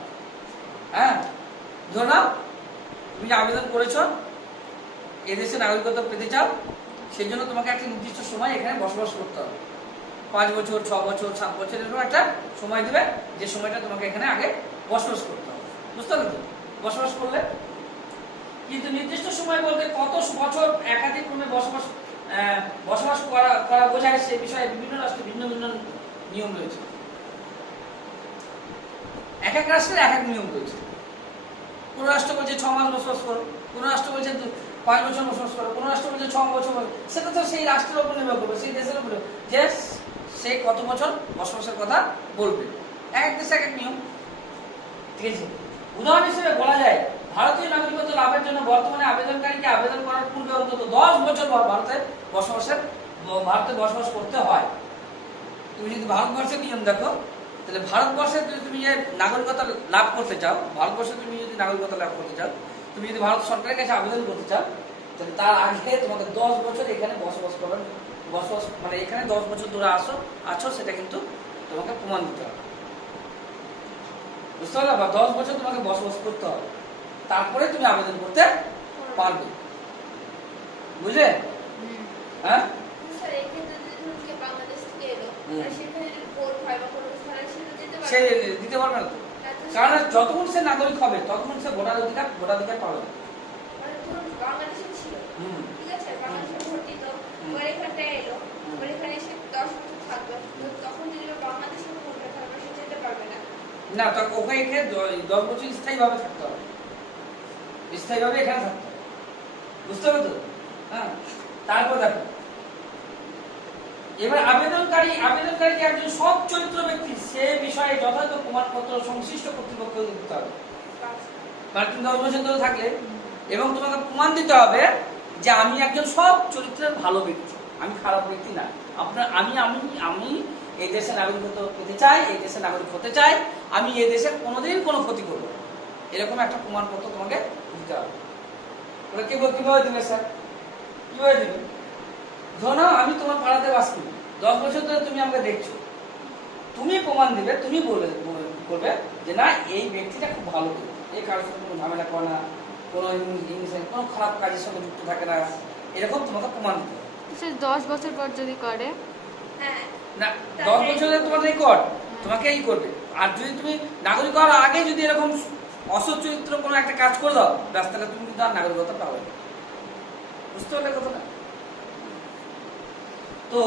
হ্যাঁ, ধরো না তুমি যে আবেদন করেছো এদেশে নাগরিকত্ব পেতে চাও, সেই জন্য তোমাকে একটি নির্দিষ্ট সময় এখানে বসবাস করতে হবে, 5 বছর 6 বছর 7 বছর এরকম একটা সময় দেবে, যে সময়টা তোমাকে এখানে আগে বসবাস করতে হবে, বুঝতে পারলে তো? বসবাস করলে কিন্তু নির্দিষ্ট সময় বলতে কত বছর একাধিক ক্রমে বসবাস করা বোঝায় সে বিষয়ে বিভিন্ন রাষ্ট্রে ভিন্ন ভিন্ন নিয়ম রয়েছে, এক এক রাষ্ট্রের এক এক নিয়ম রয়েছে। কোন রাষ্ট্র বলছে 6 মাস বসবাস করো, কোন রাষ্ট্র বলছে 5 বছর বসবাস করো, কোন রাষ্ট্র বলছে 6 বছর, সেটা তো সেই রাষ্ট্রের উপর নির্ভর করবে, সেই দেশের উপরে যে সে কত বছর বসবাসের কথা বলবে, এক এক দেশে এক এক নিয়ম, ঠিক আছে। উদাহরণ হিসেবে বলা যায় ভারতীয় নাগরিকত্ব লাভের জন্য বর্তমানে আবেদনকারীকে আবেদন করার পূর্বে অন্তত 10 বছর ভারতে বসবাস করতে হয়। তুমি যদি ভারতবর্ষের নিয়ম দেখো, তাহলে ভারতবর্ষে যদি তুমি নাগরিকতা লাভ করতে চাও, ভারতবর্ষে তুমি যদি নাগরিকতা লাভ করতে চাও, তুমি যদি ভারত সরকারের কাছে আবেদন করতে চাও, তাহলে তার আগে তোমাকে 10 বছর এখানে বসবাস মানে এখানে 10 বছর ধরে আছো সেটা কিন্তু তোমাকে প্রমাণ দিতে হবে, বুঝতে পারলে? বা 10 বছর তোমাকে বসবাস করতে হবে, তারপরে তুমি আবেদন করতে পারবে, বুঝলে? হ্যাঁ, সে দিতে পারবে না তো, কারণ যতক্ষণ সে নাগরিক হবে ততক্ষণ সে ভোটাধিকার পাবে না। না, ওখানে 10 বছর স্থায়ীভাবে থাকতে হবে, স্থায়ীভাবে এখানে থাকতে হবে, বুঝতে হবে তো? হ্যাঁ, তারপর দেখো এবার আবেদনকারীকে একজন সৎ চরিত্র ব্যক্তি সে বিষয়ে যথাযথ প্রমাণপত্র সংশ্লিষ্ট কর্তৃপক্ষকে দিতে হবে। মানে তুমি 10 বছর ধরে থাকলে এবং তোমাকে প্রমাণ দিতে হবে যে আমি একজন সৎ চরিত্রের ভালো ব্যক্তি, আমি খারাপ ব্যক্তি না, আমি এই দেশে নাগরিকত্ব পেতে চাই, এই দেশে নাগরিক হতে চাই, আমি এই দেশের কোনোদিন কোনো ক্ষতি করবো না, এরকম একটা প্রমাণপত্র তোমাকে দিতে হবে। ওরা কিভাবে দিবে স্যার, কিভাবে দিবে? ধরো আমি তোমার পাড়াতে বাস করি, 10 বছর ধরে তুমি আমাকে দেখছো, তুমি প্রমাণ দিবে, তুমি বলবে যে না এই ব্যক্তিটা খুব ভালো ব্যক্তি, এই কারোর সঙ্গে কোনো ঝামেলা করে না, কোনো কোনো খারাপ কাজের সঙ্গে যুক্ত থাকে না, এরকম তোমাকে প্রমাণ দিতে হবে। 10 বছর পর যদি করে, না 10 বছরে তোমার রেকর্ড তোমাকে এই করবে, আর যদি তুমি নাগরিক হওয়ার আগে যদি এরকম অসৎ চরিত্র কোনো একটা কাজ করে দাও ব্যাস, তাহলে তুমি কিন্তু আর নাগরিকত্ব পাবে না, বুঝতে পারলে কথাটা? তো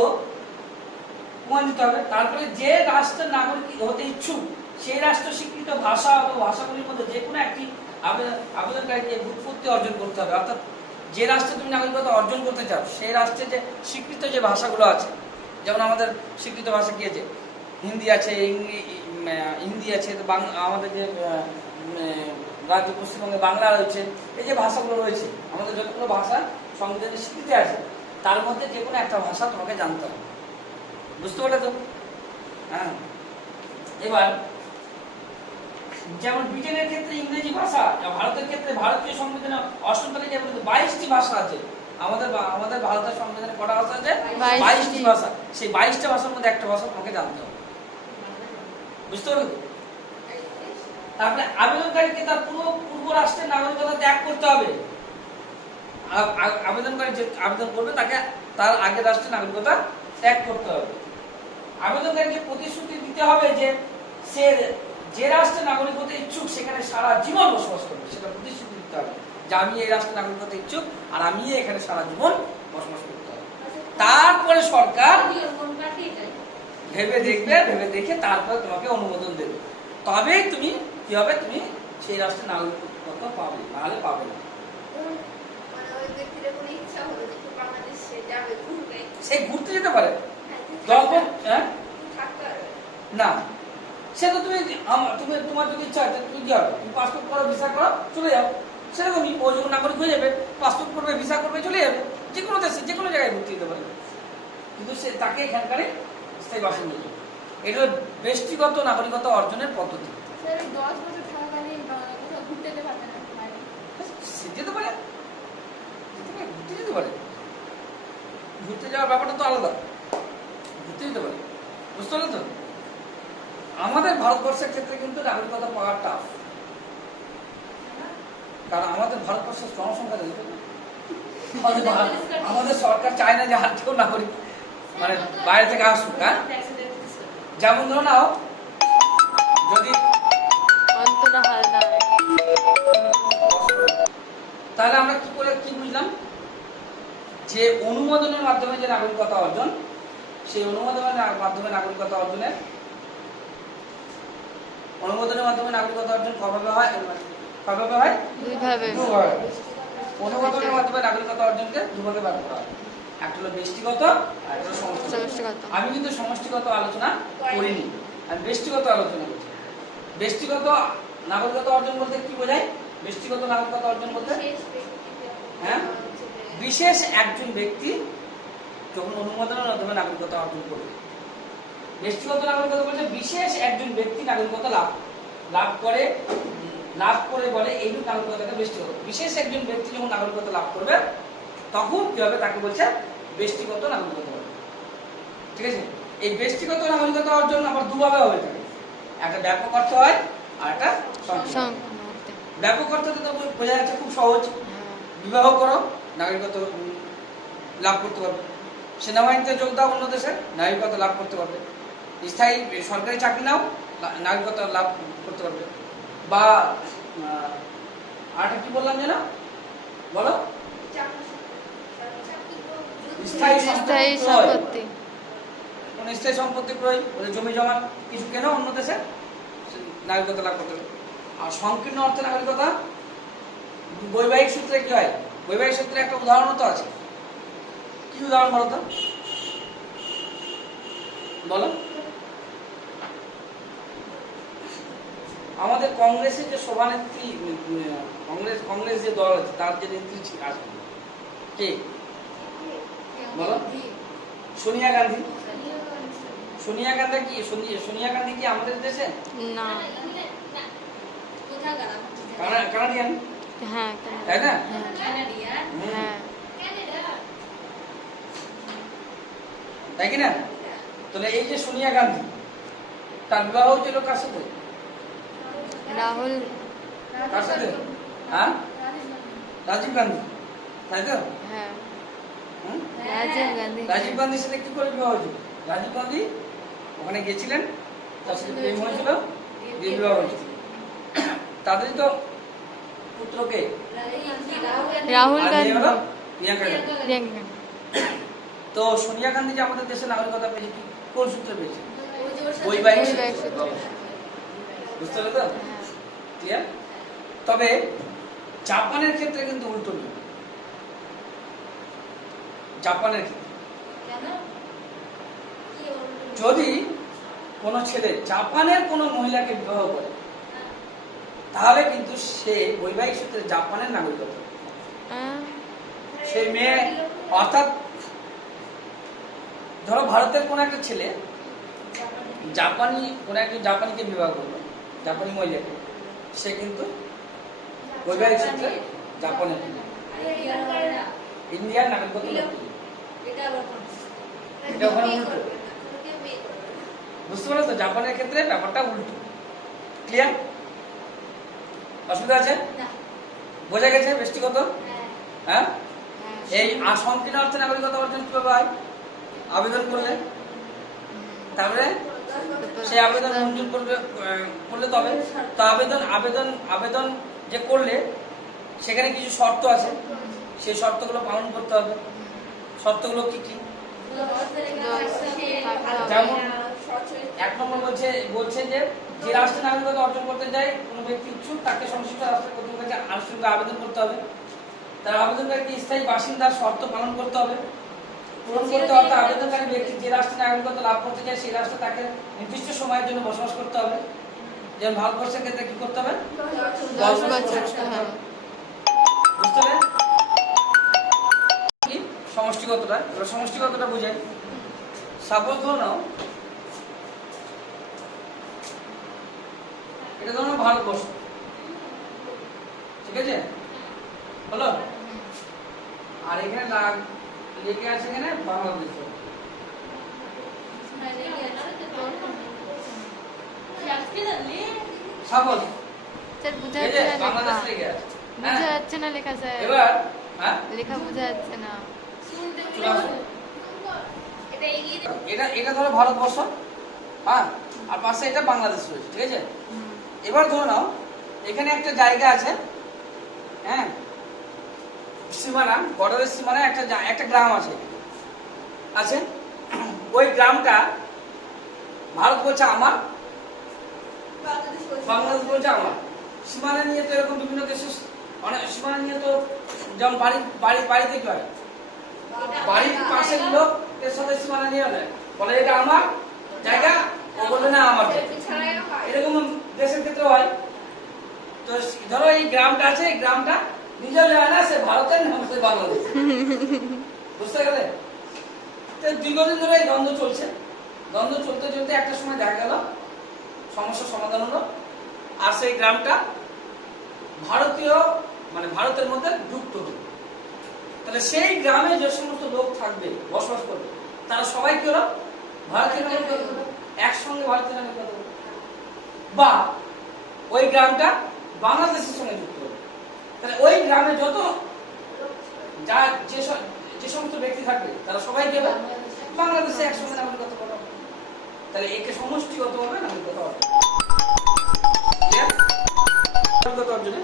প্রমাণ দিতে হবে। তারপরে যে রাষ্ট্রের নাগরিক হতে ইচ্ছুক সেই রাষ্ট্র স্বীকৃত ভাষা ও ভাষাগুলির মধ্যে যে কোনো একটি আবেদনকারীকে ব্যুৎপত্তি অর্জন করতে হবে, অর্থাৎ যে রাষ্ট্রে তুমি নাগরিকত্ব অর্জন করতে চাও সেই রাষ্ট্রে যে স্বীকৃত যে ভাষাগুলো আছে, যেমন আমাদের স্বীকৃত ভাষা কি আছে, হিন্দি আছে, হিন্দি আছে, আমাদের যে রাজ্য পশ্চিমবঙ্গে বাংলা রয়েছে, এই যে ভাষাগুলো রয়েছে, আমাদের যতগুলো ভাষা সংবিধানের স্বীকৃতি আছে, তার মধ্যে যে কোনো একটা ভাষা তোমাকে জানতে হবে। বুঝতে পারলে তো? হ্যাঁ। এবার যেমন ব্রিটেনের ক্ষেত্রে ইংরেজি ভাষা, ভারতের ক্ষেত্রে ভারতীয় সংবিধানে অষ্টম তালিকায় 22টি ভাষা আছে। আমাদের ভারতের সংবিধানে কটা ভাষা আছে? 22টি ভাষা। সেই 22টা ভাষার মধ্যে একটা ভাষা তোমাকে জানতে হবে। বুঝতে পারলে তো? তারপরে আবেদনকারীকে তার পূর্ব রাষ্ট্রের নাগরিকতা ত্যাগ করতে হবে। আবেদনকারী যে আবেদন করবে তাকে তার আগের রাষ্ট্রের নাগরিকতা ত্যাগ করতে হবে। আবেদনকারীকে প্রতিশ্রুতি দিতে হবে যে সে যে রাষ্ট্রের নাগরিক হতে ইচ্ছুক সেখানে সারা জীবন বসবাস করবে, সেটা প্রতিশ্রুতি দিতে হবে যে আমি এই রাষ্ট্রের নাগরিক হতে ইচ্ছুক আর আমি এখানে সারা জীবন বসবাস করতে হবে। তারপরে সরকার ভেবে দেখে তারপরে তোমাকে অনুমোদন দেবে, তবেই তুমি কি হবে, তুমি সেই রাষ্ট্রের নাগরিকত্ব পাবে, নাহলে পাবে না। সে ঘুরতে যেতে পারে না, সে তো তুমি তোমার যদি ইচ্ছা আছে তুমি কি হবে, তুমি পাসপোর্ট করো, ভিসা করো, চলে যাও। সেরকমই ও যখন নাগরিক হয়ে যাবে, পাসপোর্ট করবে, ভিসা করবে, চলে যাবে যে কোনো দেশে যে কোনো জায়গায় ঘুরতে যেতে পারে, কিন্তু সে তাকে এখানকারে স্থায়ী বাসিন্দা দেবে। এটা ব্যক্তিগত নাগরিকতা অর্জনের পদ্ধতি। যেতে পারে, ঘুরতে যেতে পারে, ঘুরতে যাওয়ার ব্যাপারটা তো আলাদা, ঘুরতে যেতে পারে। বুঝতে পারলে তো? আমাদের ভারতবর্ষের ক্ষেত্রে কিন্তু নাগরিকতা পাওয়ার টাফ, কারণ আমাদের ভারতবর্ষের জনসংখ্যা দেখবে, আমাদের সরকার চায় না যে আর কেউ নাগরিক মানে বাইরে থেকে আসুক। হ্যাঁ, যেমন ধরো নাও, যদি তাহলে আমরা কি বুঝলাম, যে অনুমোদনের মাধ্যমে যে নাগরিকতা অর্জন, সেই অনুমোদনের মাধ্যমে নাগরিকতা অর্জনের নাগরিকতা অর্জন কভাবে হয়? দুইভাবে। অনুমোদনের মাধ্যমে নাগরিকতা অর্জনকে দুভাবে ভাগ করা হয়, একটা হলো ব্যক্তিগত আর একটা সমষ্টিগত। আমি কিন্তু সমষ্টিগত আলোচনা করিনি, আমি ব্যক্তিগত আলোচনা করছি। ব্যক্তিগত নাগরিকতা অর্জন বলতে কি বোঝায়? ব্যক্তিগত নাগরিকতা অর্জন বলতে হ্যাঁ, বিশেষ একজন ব্যক্তি যখন অনুমোদনের মাধ্যমে নাগরিকতা অর্জন করবে। ব্যক্তিগত নাগরিকতা বলতে বিশেষ একজন ব্যক্তি নাগরিকতা লাভ করে বলে এইরূপ নাগরিকতাকে ব্যক্তিগত। বিশেষ একজন ব্যক্তি যখন নাগরিকতা লাভ করবে তখন কি হবে, তাকে বলছে ব্যক্তিগত নাগরিকতা অর্জন। ঠিক আছে? এই ব্যক্তিগত নাগরিকতা অর্জন আবার দুভাবে হয়ে থাকে, একটা ব্যাপক অর্থ হয় আর একটা সংক্ষিপ্ত। ব্যাপক অর্থে তো বোঝা যাচ্ছে খুব সহজ, বিবাহ করো, নাগরিকত্ব লাভ করতে পারবে। সেনাবাহিনীতে যোগ দাও অন্য দেশে, নাগরিকত্ব লাভ করতে পারবে। স্থায়ী সরকারি চাকরি নাও, নাগরিকত্ব লাভ করতে পারবে। বা আরেকটা কি বললাম যেন, বলো, স্থায়ী সম্পত্তি, কোন স্থায়ী সম্পত্তি ক্রয়, জমি জমা কিছু কেন অন্য দেশে, নাগরিকত্ব লাভ করতে পারবে। আর সংকীর্ণ অর্থে নাগরিকতা বৈবাহিক সূত্রে কি হয়? বৈবাহিক সূত্রে একটা উদাহরণ তো আছে, কি উদাহরণ বলো তো, বলো। আমাদের কংগ্রেসের যে সভানেত্রী, কংগ্রেস যে দল আছে তার যে নেত্রী আছে কে, বলো? সোনিয়া গান্ধী। সোনিয়া গান্ধী কি আমাদের দেশে না? কানাডিয়ান, তাই না? তাই কিনা? তাহলে এই যে সোনিয়া গান্ধী, তার বিবাহ হয়েছিল কার সাথে? রাহুল। কার সাথে? হ্যাঁ, রাজীব গান্ধী, তাই তো? রাজীব গান্ধীর সাথে কি করে বিবাহ হয়েছিল? রাজীব গান্ধী ওখানে গেছিলেন, তার সাথে প্রেম হয়েছিল, বিবাহ হয়েছিল। তাদেরই তো পুত্রকে রাহুল গান্ধী, প্রিয়াঙ্কা গান্ধী। তো সোনিয়া গান্ধী যে আমাদের দেশের নাগরিকতা পেয়েছে কোন সূত্রে পেয়েছে? বৈবাহিক সূত্রে। বুঝতে পারলে তো? তবে জাপানের ক্ষেত্রে কিন্তু উল্টো নিয়ম। জাপানের ক্ষেত্রে যদি কোনো ছেলে জাপানের কোনো মহিলাকে বিবাহ করে তাহলে কিন্তু সে বৈবাহিক সূত্রে জাপানের নাগরিকত্ব। সেই মেয়ে অর্থাৎ ধরো ভারতের কোন একটা ছেলে জাপানিকে বিবাহ করলো, জাপানি মহিলাকে, সে কিন্তু বৈবাহিক সূত্রে জাপানের ইন্ডিয়ার নাগরিকত্ব। এটা ওখানে উল্টো, বুঝতে পারো তো? জাপানের ক্ষেত্রে ব্যাপারটা উল্টো। ক্লিয়ার? অসুবিধা আছে? বোঝা গেছে ব্যক্তিগত? হ্যাঁ, এই সংকীর্ণ অর্থে নাগরিকত্ব অর্জন কিভাবে হয়? আবেদন করলে, তারপরে সেই আবেদন মঞ্জুর করলে তবে তো আবেদন যে করলে সেখানে কিছু শর্ত আছে, সেই শর্তগুলো পালন করতে হবে। শর্তগুলো কি কি? যেমন 1 নম্বর বলছে যে রাষ্ট্রের নাগরিকত্ব অর্জন করতে যায় কোনো ব্যক্তি ইচ্ছুক তাকে সংশ্লিষ্ট রাষ্ট্রের কর্তৃপক্ষের আনুষ্ঠানিক আবেদন করতে হবে। তার আবেদনকারীকে স্থায়ী বাসিন্দার শর্ত পালন করতে হবে, পূরণ করতে হবে। আবেদনকারী ব্যক্তি যে রাষ্ট্রের নাগরিকত্ব লাভ করতে চায় সেই রাষ্ট্রে তাকে নির্দিষ্ট সময়ের জন্য বসবাস করতে হবে। যেমন ভারতবর্ষের ক্ষেত্রে কি করতে হবে? 10 বছর। বুঝতে হবে কি সমষ্টিগতটা? এবার সমষ্টিগতটা বুঝে সাপোজ ধরো নাও, এটা ধরো ভারতবর্ষ, ঠিক আছে? হলো? আর এখানে লেগে আছে এখানে বাংলাদেশ। সাপোজ স্যার বোঝা এই যে যাচ্ছে না বাংলাদেশ লেখা, লেগে আছে। বোঝা যাচ্ছে না লেখা স্যার, এবার হ্যাঁ লেখা বোঝা যাচ্ছে না। এটা ধরো ভারতবর্ষ, হ্যাঁ, আর পাশে এটা বাংলাদেশ রয়েছে, ঠিক আছে? এবার ধরো নাও এখানে একটা জায়গা আছে, হ্যাঁ, সীমানা, বর্ডারের সীমানা একটা গ্রাম আছে। ওই গ্রামটা ভারত বলছে আমার, বাংলাদেশ বলছে আমার। সীমানা নিয়ে তো এরকম বিভিন্ন দেশে অনেক সীমানা নিয়ে তো, যেমন বাড়িতে কি হয়, বাড়ির পাশের লোকের সাথে সীমানা নিয়ে বলে এটা আমার জায়গা, ও বলবে না আমার জায়গা। এরকম দেশের ক্ষেত্রে হয়। তো ধরো এই গ্রামটা আছে, এই গ্রামটা নিজের জায়গা না, সে ভারতের না, সে বাংলাদেশ। বুঝতে গেলে? দীর্ঘদিন ধরে এই দ্বন্দ্ব চলছে। দ্বন্দ্ব চলতে চলতে একটা সময় দেখা গেল সমস্যার সমাধান হলো, আর সেই গ্রামটা ভারতীয় মানে ভারতের মধ্যে যুক্ত হলো। তাহলে সেই গ্রামে যে সমস্ত লোক থাকবে, বসবাস করবে, তারা সবাই কি হলো? ভারতীয় নাগরিকত্ব হলো, একসঙ্গে ভারতীয় নাগরিকত্ব হলো। বা ওই গ্রামটা বাংলাদেশের সঙ্গে যুক্ত হলো, তাহলে ওই গ্রামে যে সমস্ত ব্যক্তি থাকবে তারা সবাই কি হবে? বাংলাদেশে একসঙ্গে নাগরিকত্ব পাবে। তাহলে একে সমষ্টিগতভাবে নাগরিকত্ব অর্জনে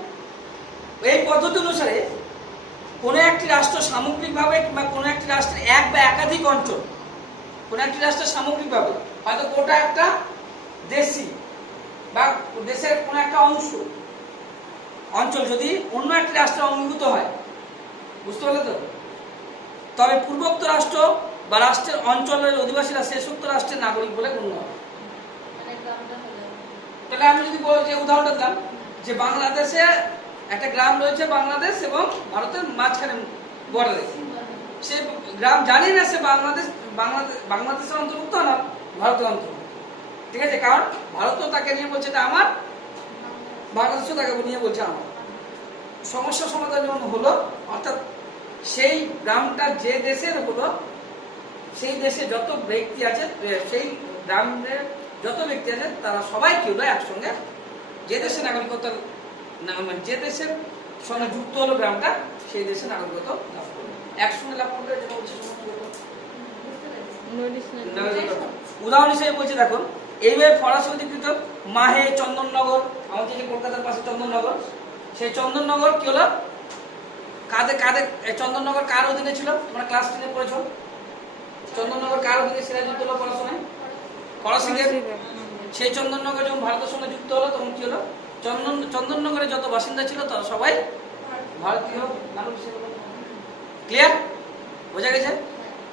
এই পদ্ধতি অনুসারে কোন একটি রাষ্ট্র সামগ্রিকভাবে কিংবা কোন একটি রাষ্ট্রের এক বা একাধিক অঞ্চল, কোন একটি রাষ্ট্রের সামগ্রিকভাবে হয়তো গোটা একটা দেশি বা দেশের কোন একটা অঞ্চল যদি অন্য একটি রাষ্ট্রে অঙ্গীভূত হয়, বুঝতে পারলে তো? তবে পূর্বোক্ত রাষ্ট্র বা রাষ্ট্রের অঞ্চলের অধিবাসীরা শেষোক্ত রাষ্ট্রের নাগরিক বলে গণ্য হয়। তাহলে আমি যদি যে উদাহরণটা দিলাম যে বাংলাদেশে একটা গ্রাম রয়েছে, বাংলাদেশ এবং ভারতের মাঝখানে বর্ডারে, সে গ্রাম জানি না সে বাংলাদেশের অন্তর্ভুক্ত না ভারতের অন্তর্ভুক্ত, ঠিক আছে? কারণ ভারতও তাকে নিয়ে বলছে এটা আমার, বাংলাদেশও তাকে নিয়ে বলছে আমার। সমস্যা সমাধান যেমন হলো, অর্থাৎ সেই গ্রামটা যে দেশের হলো, সেই দেশে যত ব্যক্তি আছে, সেই গ্রামের যত ব্যক্তি আছে তারা সবাই কি হলো? একসঙ্গে যে দেশের নাগরিকত্ব মানে যে দেশের সঙ্গে যুক্ত হলো গ্রামটা, সেই দেশের নাগরিকত্ব লাভ করলো, একসঙ্গে লাভ করলে। উদাহরণ হিসেবে বলছে দেখো, এইভাবে ফরাসি অধিকৃত মাহে চন্দননগর, আমাদের যে কলকাতার পাশে চন্দননগর, সেই চন্দননগর কি হলো? চন্দননগর কার অধীনে ছিল? তোমরা ক্লাস 10 পড়েছ। চন্দননগর কার অধীনে সিরাজউদ্দৌলা পড়াশোনায়? ফরাসিদের। সেই চন্দননগর যখন ভারতের সঙ্গে যুক্ত হলো তখন কি হলো? চন্দননগরে যত বাসিন্দা ছিল তারা সবাই ভারতীয় নাগরিক হিসেবে। ক্লিয়ার? বোঝা গেছে?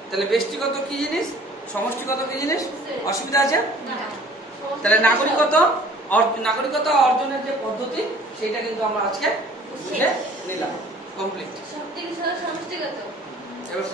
তাহলে ব্যষ্টিগত কি জিনিস, সমষ্টিগত কি জিনিস, অসুবিধা আছে? তাহলে নাগরিকতা অর্জনের যে পদ্ধতি সেটা কিন্তু আমরা আজকে বুঝে নিলাম, কমপ্লিট। সবথেকে সমষ্টিগত। এবার